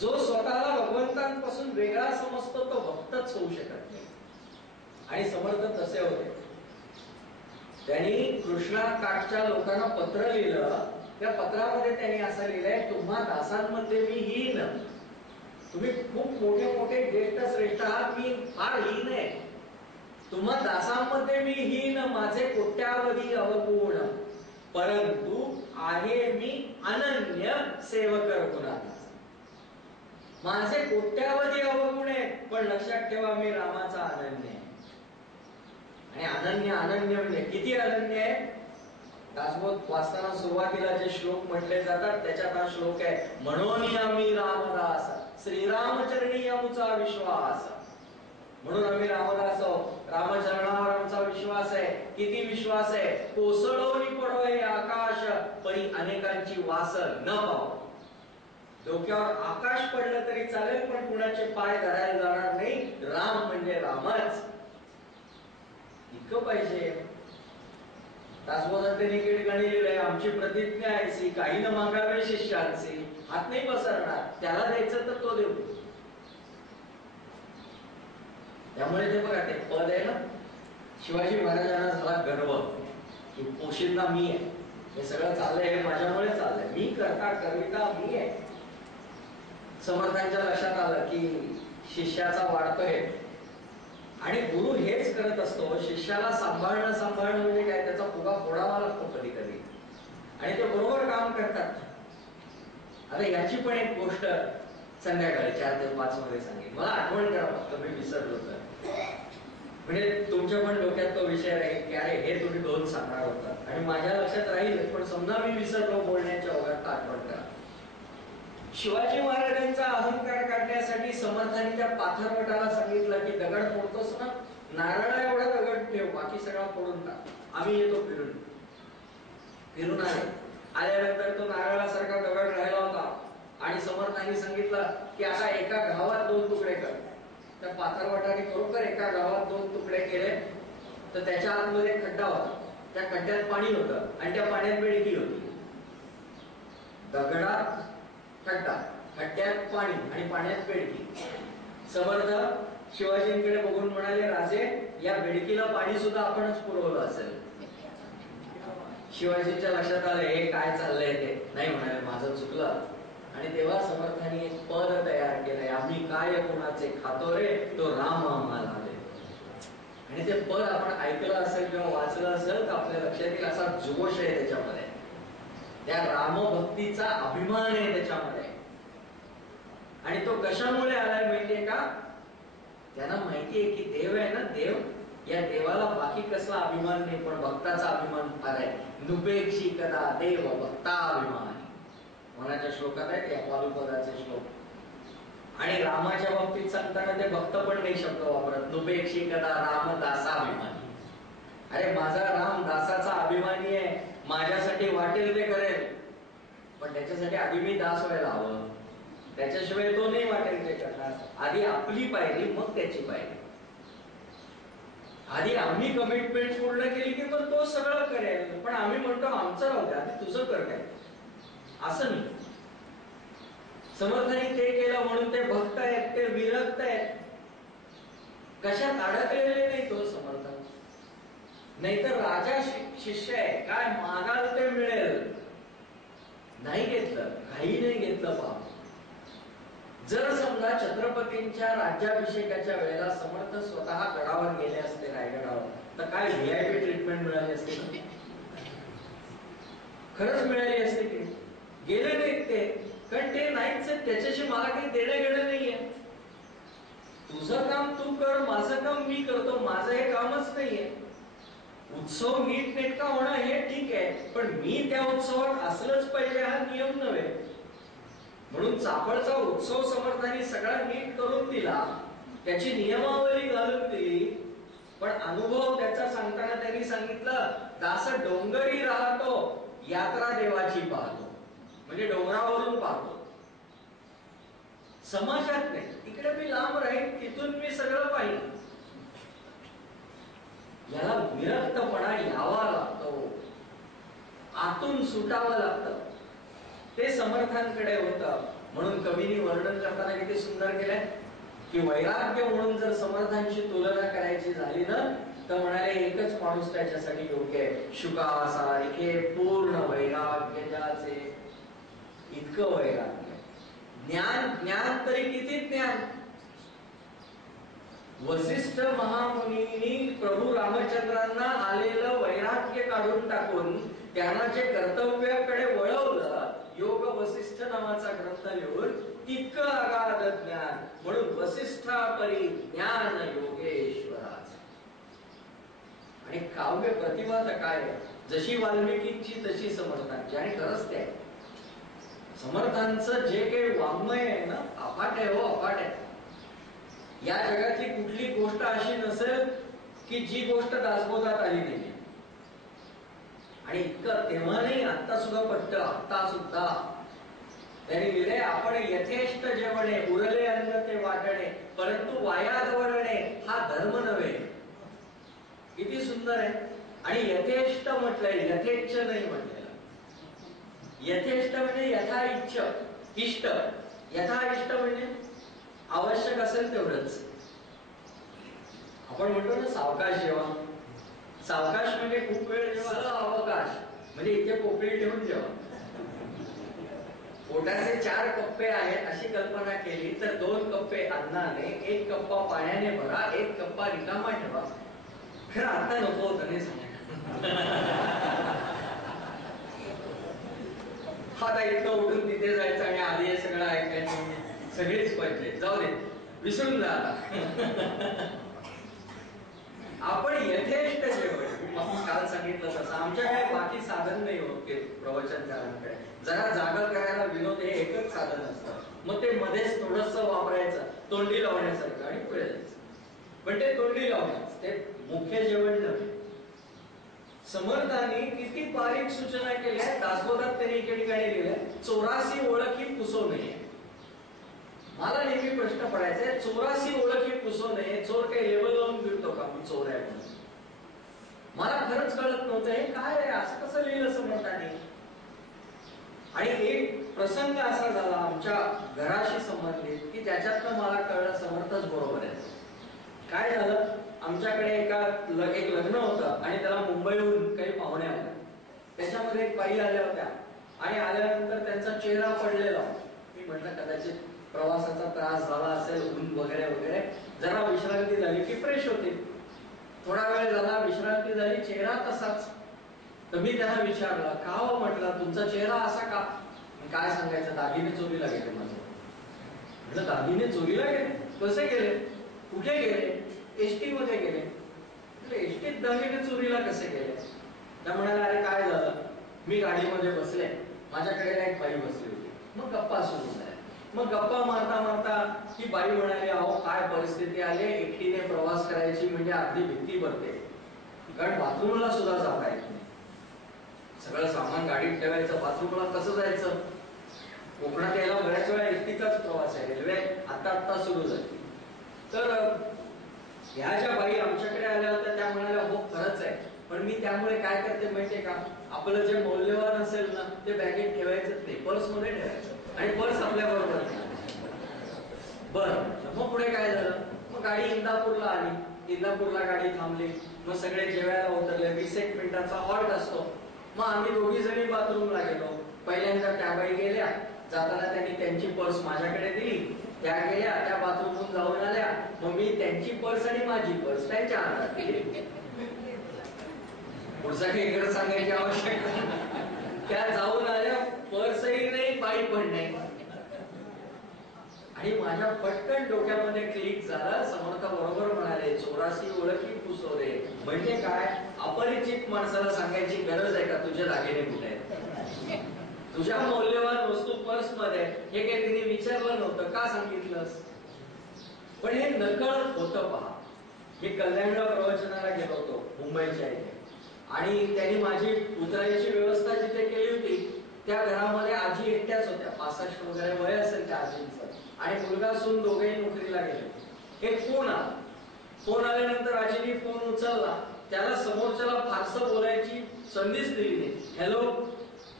जो स्वतःला भगवंतांपासून वेगळा समजतो तो भक्तच होऊ शकत नाही. आणि समर्थ तसे होते. त्यांनी कृष्णा काठच्या लोकांना पत्र लिहिलं. त्या पत्रामध्ये त्यांनी असं लिहिलंय, तुम्हा दासांमध्ये मी हीन. तुम्ही खूप मोठे मोठे ज्येष्ठ श्रेष्ठ आहात, मी फार हीन आहे. तुम्हा दासांमध्ये मी हीन, माझे कोट्यावधी अवगुण. परंतु आहे मी अनन्य सेवक रघुनाथाचा. माझे कोट्यावधी अवगुण आहेत, पण लक्षात ठेवा मी रामाचा अनन्य आहे. आणि अनन्य अनन्य म्हणजे किती अनन्य आहे? दासबोध वाचताना सुरुवातीला जे श्लोक म्हटले जातात त्याच्यात हा श्लोक आहे, म्हणून आम्ही रामदास श्रीरामचरणी आमचा विश्वास. म्हणून आम्ही रामदास आहोत, रामचरणावर आमचा विश्वास आहे. किती विश्वास आहे? कोसळवणी पडो हे आकाश परी अनेकांची वास न पाव. डोक्यावर आकाश पडलं तरी चालेल, पण कुणाचे पाय धरायला जाणार नाही. राम म्हणजे रामच. इतकं पाहिजे. दासबोधात त्यांनी ठिकाणी लिहिलंय, आमची प्रतिज्ञा आहे काही न मागावे शिष्यांचे, हात नाही पसरणार, त्याला द्यायचं तर तो देऊ. त्यामुळे ते बघा, ते पद आहे ना, शिवाजी महाराजांना झाला गर्व की पोशिंदा मी आहे, हे सगळं चाललंय हे माझ्यामुळे चाललंय, मी करता कविता मी आहे. समर्थांच्या लक्षात आलं की शिष्याचा वाढतोय, आणि गुरु हेच करत असतो, शिष्याला सांभाळणं म्हणजे काय, त्याचा फुगा फोडावा लागतो कधी कधी, आणि ते बरोबर काम करतात. आता याची पण एक गोष्ट संध्याकाळी 4 ते 5 मध्ये सांगेन. मला आठवण करा फक्त, मी विसरलो तर, म्हणजे तुमच्या पण डोक्यात तो विषय राहील की अरे हे तुम्ही 2 सांगणार होता, आणि माझ्या लक्षात राहील, पण समजा मी विसरलो बोलण्याच्या ओघात, आठवण करा. शिवाजी महाराजांचा अहंकार काढण्यासाठी समर्थांनी त्या पाथरवटाला सांगितलं की दगड फोडतोस ना, नारळा एवढा दगड ठेव, बाकी सगळा फोडून टाक, आम्ही येतो फिरून आल्यानंतर तो नारळासारखा दगड राहिला होता, आणि समर्थांनी सांगितलं की आता एका गावात 2 तुकडे कर. त्या पाथरवटाने खरोखर एका गावात 2 तुकडे केले, तर त्याच्या आतमध्ये खड्डा होता, त्या खड्ड्यात पाणी होतं, आणि त्या पाण्यात बेडकी होती. दगडात खड्डा, खड्ड्यात पाणी, आणि पाण्यात बेडकी. समर्थ शिवाजींकडे बघून म्हणाले, राजे या बेडकीला पाणी सुद्धा आपणच पुरवलं असेल. शिवाजींच्या लक्षात आले हे काय चाललंय ते. नाही म्हणाले माझं चुकलं. आणि तेव्हा समर्थांनी एक पद तयार केलंय, आम्ही काय कोणाचे खातो रे, तो राम आम्हाला दे. आणि ते पद आपण ऐकलं असेल किंवा वाचलं असेल तर आपल्या लक्षात येईल, असा जोश आहे त्याच्यामध्ये, त्या रामभक्तीचा अभिमान आहे त्याच्यामध्ये. आणि तो कशामुळे आलाय माहितीये का? त्यांना माहितीये की देव आहे ना, देव, या देवाला बाकी कसला अभिमान नाही, पण भक्ताचा अभिमान फार आहे. नुपेक्षी कदा देव भक्ता अभिमान, मनाच्या श्लोकात आहे त्या पालुपदाचे श्लोक. आणि रामाच्या बाबतीत सांगताना ते भक्त पण नाही शब्द वापरत, नुपेक्षी कदा राम दासाभिमानी. अरे माझा राम दासाचा अभिमानी आहे, माझ्यासाठी वाटेल ते करेल, पण त्याच्यासाठी आधी मी दास व्हायला हवं, त्याच्याशिवाय तो नाही वाटेल ते करणार. आधी आपली पायरी, मग त्याची पायरी. आधी आम्ही कमिटमेंट पूर्ण केली की मग तो सगळं करेल, पण आम्ही म्हणतो आमचं राहू द्या, आधी तुझं कर काय, असं नाही. समर्थांनी ते केलं म्हणून ते भक्त आहेत, ते विरक्त आहेत, कशात अडकलेले नाही तो समर्थ. नाहीतर राजा शिष्य आहे, काय मागाल ते मिळेल, नाही घेतलं, काही नाही घेतलं. पहा, जर समजा छत्रपतींच्या राज्याभिषेकाच्या वेळेला समर्थ स्वतः गडावर गेले असते, रायगडावर, तर काय VIP ट्रीटमेंट मिळाली असते? खरंच मिळाली असते की? गेले नाहीत ते, कारण ते नाहीच, त्याच्याशी मला काही देणं घेणं नाहीये. तुझं काम तू कर, माझं काम मी करतो, माझं हे कामच नाहीये. उत्सव नीट नेटका होणं हे ठीक आहे, पण मी त्या उत्सवात असलंच पाहिजे हा नियम नव्हे. म्हणून चाफळचा उत्सव समर्थांनी सगळा नीट करून दिला, त्याची नियमावली घालून दिली, पण अनुभव त्याचा सांगताना त्यांनी सांगितलं, दास डोंगरी राहतो, यात्रा देवाची पाहतो. म्हणजे डोंगरावरून पाहतो, समाजात नाही. तिकडे मी लांब राहील, तिथून मी सगळं पाहिल. याला विरक्तपणा यावा लागतो, आतून सुटावं लागतं. ते समर्थांकडे होतं. म्हणून कवीने वर्णन करताना किती सुंदर केलंय की वैराग्य म्हणून जर समर्थांची तुलना करायची झाली ना, तर म्हणाले एकच माणूस त्याच्यासाठी योग्य आहे, शुकासारिखे पूर्ण वैराग्य ज्याचे. इतकं वैराग्य. ज्ञान, ज्ञान तरी किती ज्ञान, वसिष्ठ महामुनींनी प्रभू रामचंद्रांना आलेलं वैराग्य काढून टाकून त्यांना जे कर्तव्याकडे वळवलं, योग वसिष्ठ नावाचा ग्रंथ लिहून, तितकं अगाध ज्ञान, म्हणून वसिष्ठापरी ज्ञान योगेश्वराच. आणि काव्य प्रतिभा तर काय आहे, जशी वाल्मिकींची तशी समर्थांची. आणि खरंच ते समर्थांचं जे काही वाङ्मय आहे ना, अफाट आहे, हो अफाट आहे. या जगातली कुठली गोष्ट अशी नसेल की जी गोष्ट दासबोधात आली नाही. आणि इतकं तेव्हा नाही, आता सुद्धा पट्ट, आता सुद्धा त्यांनी लिहिले, आपण यथेष्ट जेवणे उरले अन्न ते वाटणे, परंतु वायात वरणे हा धर्म नव्हे. किती सुंदर आहे. आणि यथेष्ट म्हटलंय, यथेच्छ नाही म्हटलेलं. यथेष्ट म्हणजे यथा इच्छ, इष्ट. यथा इष्ट म्हणजे आवश्यक असेल तेवढंच. आपण म्हणतो ना सावकाश जेवा. सावकाश म्हणजे खूप वेळ जेवा, अवकाश म्हणजे इथे पोकळी ठेवून जेवा. पोटाचे 4 कप्पे आहेत अशी कल्पना केली तर 2 कप्पे अन्नाने, 1 कप्पा पाण्याने भरा, 1 कप्पा रिकामा ठेवा. खरं आता नको होतं नाही सांगा. आता इतकं उठून तिथे जायचं आणि आधी हे सगळं ऐकायचं, सगळीच पंचायत. जाऊ दे, विसरून जा आता. आपण यथेष्ट जेवण, आपण काल सांगितलं तसं आमच्याकडे बाकी साधन नाही होते प्रवचनकारांकडे. जरा जागा करायला विनोद हे एकच साधन असतं. मग ते मध्येच थोडस वापरायचं, तोंडी लावण्यासारखं, आणि पुढे जायचं. पण ते तोंडी लावण्याचं ते मुख्य जेवण नव्हे. समर्थांनी किती बारीक सूचना केल्या. दासबोधात त्यांनी एके ठिकाणी लिहिल्या, 84 ओळखी पुसू नये. मला नेहमी प्रश्न पडायचा, 84 ओळखी पुसू नये, चोर काही लेबल लावून फिरतो का आपण चोर आहे म्हणून? मला खरंच कळत नव्हतं हे काय आहे, असं कसं लिहिलं समर्थांनी. आणि एक प्रसंग असा झाला आमच्या घराशी संबंधित की त्याच्यातनं मला कळलं समर्थच बरोबर आहे. काय झालं, आमच्याकडे एक लग्न होतं आणि त्याला मुंबईहून काही पाहुणे आले. त्याच्यामध्ये एक बाई आल्या होत्या आणि आल्यानंतर त्यांचा चेहरा पडलेला. मी म्हटलं कदाचित प्रवासाचा त्रास झाला असेल, ऊन वगैरे वगैरे, जरा विश्रांती झाली की फ्रेश होते. थोडा वेळ झाला, विश्रांती झाली, चेहरा तसाच. तर मी त्यांना विचारलं, का हो म्हटलं तुमचा चेहरा असा का? काय सांगायचं, दागिने चोरीला गेले माझं. म्हटलं दागिने चोरीला गेले? कसे गेले, कुठे गेले? एसटी मध्ये गेले. एसटीत दागिने चोरीला कसे गेले? त्या म्हणाला, अरे काय झालं, मी गाडीमध्ये बसले, माझ्याकडे एक बाई बसली होती. मग गप्पा सुरू झाल्या. मग गप्पा मारता मारता ही बाई म्हणाली, अहो काय परिस्थिती आली, एकटीने प्रवास करायची म्हणजे अगदी भीती भरते, कारण बाथरूमला सुद्धा जाता येत नाही. सगळं सामान गाडीत ठेवायचं, बाथरूमला कसं जायचं? कोकणात यायला बऱ्याच वेळा एसटीचाच प्रवास आहे, रेल्वे आता सुरू झाली. तर ह्या ज्या बाई आमच्याकडे आल्या होत्या त्या म्हणाल्या, हो खरंच आहे, पण मी त्यामुळे काय करते माहितीये का, आपलं जे मौल्यवान असेल ना ते बॅगेत ठेवायचंच नाही, पर्स मध्ये ठेवायचं, आणि पर्स आपल्या बरोबर. बरं, मग पुढे काय झालं, मग गाडी इंदापूरला आली, इंदापूरला गाडी थांबली, मग सगळे जेवायला उतरले. 20 मिनिटाचा हॉल्ट असतो. मग आम्ही दोघी जणी बाथरूमला गेलो. पहिल्यांदा त्या बाई गेल्या, जाताना त्यांनी त्यांची पर्स माझ्याकडे दिली, त्या गेल्या, त्या बाथरूमहून जाऊन आल्या, मग मी त्यांची पर्स आणि माझी पर्स त्यांच्या हातात दिली. पुढचा काही इकडे सांगायची आवश्यकता. त्या जाऊन आल्या, पर्सही नाही, बाई पण नाही. आणि माझ्या पटकन डोक्यामध्ये क्लिक झाला, समर्थ बरोबर म्हणाले, 84 ओळखी पुसवले. म्हणजे काय, अपरिचित माणसाला सांगायची गरज आहे का तुझे दागिने कुठे आहेत, तुझ्या मौल्यवान वस्तू पर्स मध्ये, हे काही तिने विचारलं नव्हतं, का सांगितलंस? पण हे नकळत होतं. पहा, मी कल्याणला प्रवचनाला गेलो होतो मुंबईच्या इथे, आणि त्यांनी माझी उतरायची व्यवस्था जिथे केली होती त्या घरामध्ये आजी एकट्याच होत्या, 65 वगैरे वय असेल त्या आजींचं, आणि मुलगा सून दोघेही नोकरीला गेले. एक फोन आला. फोन आल्यानंतर आजीने फोन उचलला. त्याला समोरच्याला फारसं बोलायची संधीच दिली नाही. हॅलो,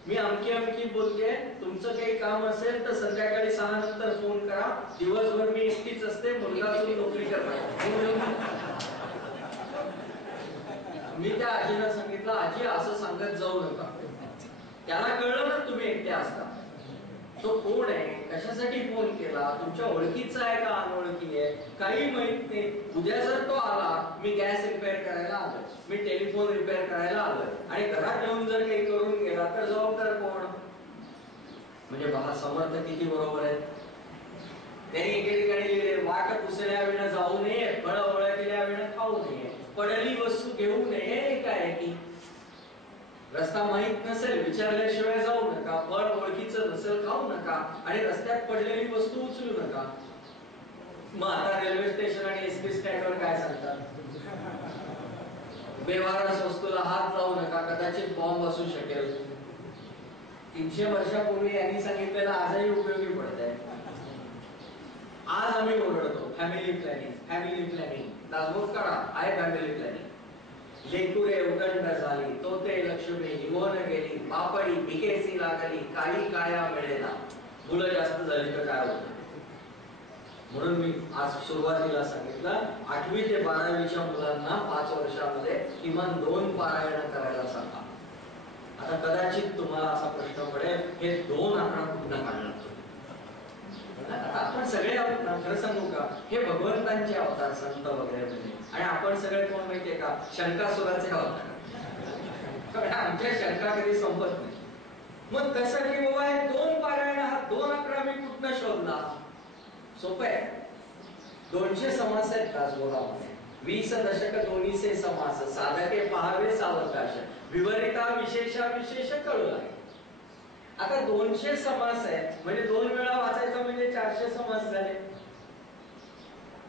मी अमकी अमकी बोलते, तुमचं काही काम असेल तर संध्याकाळी 6 नंतर फोन करा, दिवसभर मी एकटीच असते, मुलगा सून नोकरी करणार. मी त्या आजीला सांगितलं, आजी असं सांगत जाऊ नका. त्याला कळलं ना तुम्ही एकटे असता. तो कोण आहे, कशासाठी फोन केला, तुमच्या ओळखीचा आहे का अनोळखी आहे, काही माहित नाही. उद्या जर तो आला, मी गॅस रिपेअर करायला आलोय, मी टेलिफोन रिपेअर करायला आलोय आणि घरात येऊन जर काही करून गेला तर जबाबदार कोण? म्हणजे पहा समर्थ किती बरोबर आहेत. त्यांनी एके ठिकाणी लिहिले, वाट पुसल्या विना जाऊ नये, फळ ओळखल्या विना खाऊ नये, पडली वस्तू घेऊ नये. काय की रस्ता माहित नसेल विचारल्याशिवाय जाऊ नका, फळ ओळखीचं नसेल खाऊ नका आणि रस्त्यात पडलेली वस्तू उचलू नका. मग आता रेल्वे स्टेशन आणि एसटी स्टँडवर काय सांगतात? बेवारस वस्तूला हात लावू नका, कदाचित बॉम्ब असू शकेल. 300 वर्षापूर्वी यांनी सांगितलेलं आजही उपयोगी पडत आहे. आज आम्ही ओरडतो family planning, family planning. Dasbodh काढा, आहे फॅमिली प्लॅनिंग. लेकुरे उदंड झाली, तोते लक्ष्मी निघून गेली, पापडी भिकेसी लागली, काळी काया मिळेना. मुलं जास्त झाली तर काय होतं? म्हणून मी आज सुरुवातीला सांगितलं 8वी ते 12वीच्या मुलांना 5 वर्षामध्ये किमान 2 पारायण करायला सांगा. आता कदाचित तुम्हाला असा प्रश्न पडेल, हे 2 आकडा कुठं काढला? आपण सगळे खरं सांगू का, हे भगवंतांचे अवतार संत वगैरे म्हणजे, आणि आपण सगळे कोण माहितीये का, शंकासुराचे अवतार. आमच्या शंका कधी संपत नाही. मग कसं की बाबा हे 2 पारायण, हा 2 आकडा मी कुठनं शोधला? सोपं आहे. 200 समास आहेत दासबोधामध्ये. 20 दशक 200 समास, साधके पहावे सावकाश, विवरिता विशेषा विशेष कळू लागेल. आता 200 समास आहेत म्हणजे 2 वेळा वाचायचं म्हणजे 400 समास झाले.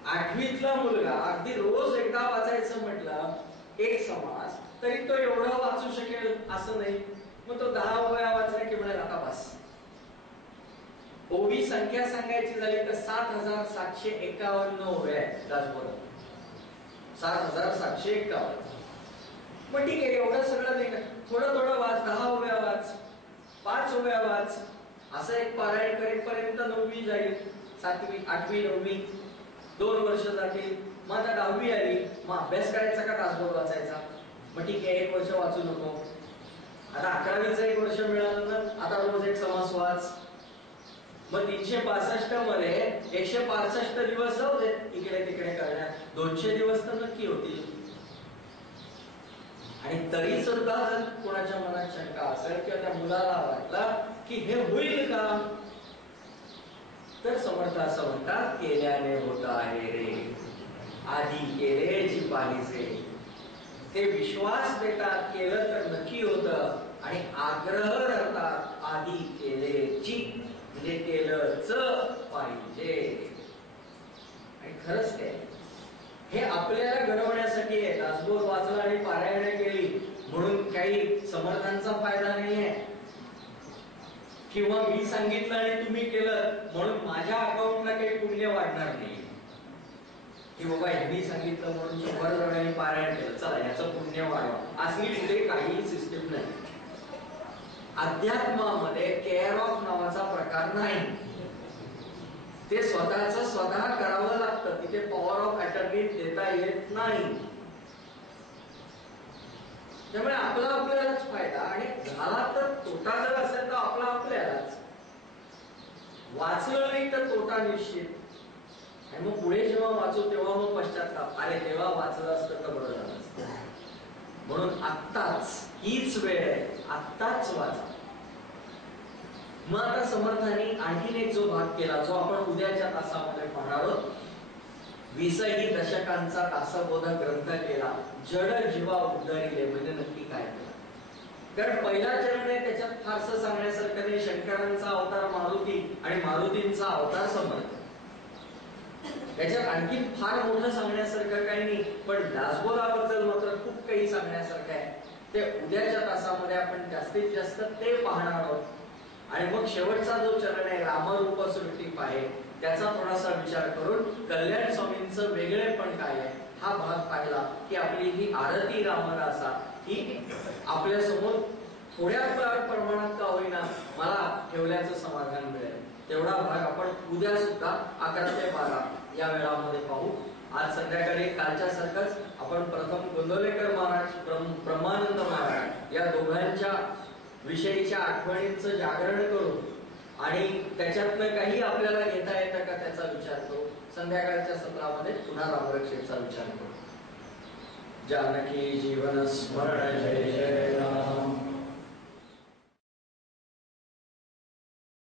8वीतला मुलगा अगदी रोज एकदा वाचायचं म्हटलं एक समास, तरी तो एवढं वाचू शकेल असं नाही. मग तो 10 वेळा वाचला की म्हणाल आता बस. ओवी संख्या सांगायची झाली तर 7751 ओव्या आहेत दासबोधात. 7751. पण ठीक आहे, एवढं सगळं नाही, थोडं थोडं वाच, 10 ओव्या वाच, 5 ओव्या वाच. असं एक पारायण करेपर्यंत 9वी जाईल, 7वी 8वी 9वी 2 वर्ष जातील. मग आता 10वी आली, मग अभ्यास करायचा का दासबोध वाचायचा? मग ठीक आहे, 1 वर्ष वाचू नको. आता 11वीचं 1 वर्ष मिळालं ना, आता रोज एक समास वाच. मग 365 मध्ये 165 दिवस जाऊ दे इकडे तिकडे करण्यात, 200 दिवस तर नक्की होतील. आणि तरी सुद्धा जर कोणाच्या मनात शंका असेल किंवा त्या मुलाला वाटलं की हे होईल का, तर समर्थ असं म्हणतात, केल्याने होत आहे रे, आधी केले जी पाहिजे. ते विश्वास देतात केलं तर नक्की होतं, आणि आग्रह करतात आधी केलेची, म्हणजे केलंच पाहिजे. आणि खरंच ते हे आपल्याला घडवण्यासाठी आहे. दासबोध वाचला आणि पारायण केली म्हणून काही समर्थांचा फायदा नाहीये, किंवा मी सांगितलं आणि तुम्ही केलं म्हणून माझ्या अकाउंटला काही पुण्य वाढणार नाही, की बाबा यांनी सांगितलं म्हणून 100 जणांनी पारायण केलं, चला याचं पुण्य वाढवा, असली पुढे काही सिस्टीम नाही. अध्यात्मामध्ये केअर ऑफ नावाचा प्रकार नाही. ते स्वतःच स्वतः करावं लागतं. तिथे पॉवर ऑफ अटर्नी देता येत नाही. त्यामुळे आपला आपल्यालाच फायदा, आणि झाला तर तोटा जर असेल तर आपला आपल्यालाच. वाचलं नाही तर तोटा निश्चित. आणि मग पुढे जेव्हा वाचू तेव्हा मग पश्चाताप, अरे तेव्हा वाचलं असतं तर बरं झालं असतं. म्हणून आत्ताच हीच वेळ आहे, आत्ताच वाचा. मग आता समर्थांनी आणखीन एक जो भाग केला, जो आपण उद्याच्या तासामध्ये पाहणार आहोत. 20 दशकांचा दासबोध ग्रंथ केला, जड जीवा उद्धरिले. म्हणजे नक्की काय केलं? कारण पहिला चरण आहे, त्याच्यात फारसं सांगण्यासारखं नाही. शंकरांचा अवतार मारुती आणि मारुतींचा अवतार समर्थ. त्याच्यात आणखी फार मोठं सांगण्यासारखं काही नाही. पण दासबोधाबद्दल मात्र खूप काही सांगण्यासारखं आहे. ते उद्याच्या तासामध्ये आपण जास्तीत जास्त ते पाहणार आहोत. आणि मग शेवटचा जो चरण आहे, रामरूप सृष्टी पाहे, त्याचा थोडासा विचार करून कल्याण स्वामींचं वेगळेपण काय आहे हा भाग पाहिला की आपली ही आरती रामदासा ही आपल्या समोर थोड्या प्रमाणात का होईना मला ठेवल्याचं समाधान मिळेल. तेवढा भाग आपण उद्या सुद्धा 11 ते 12 या वेळामध्ये पाहू. आज संध्याकाळी कालच्या सारखंच आपण प्रथम गोंदवलेकर महाराज, ब्रह्मानंद महाराज या दोघांच्या विषयीच्या आठवणींचं जागरण करून आणि त्याच्यातनं काही आपल्याला घेता येतं का त्याचा विचार करू. संध्याकाळच्या सत्रामध्ये पुन्हा रामरक्षेचा विचार करू. जानकी जीवन स्मरण जय जय राम.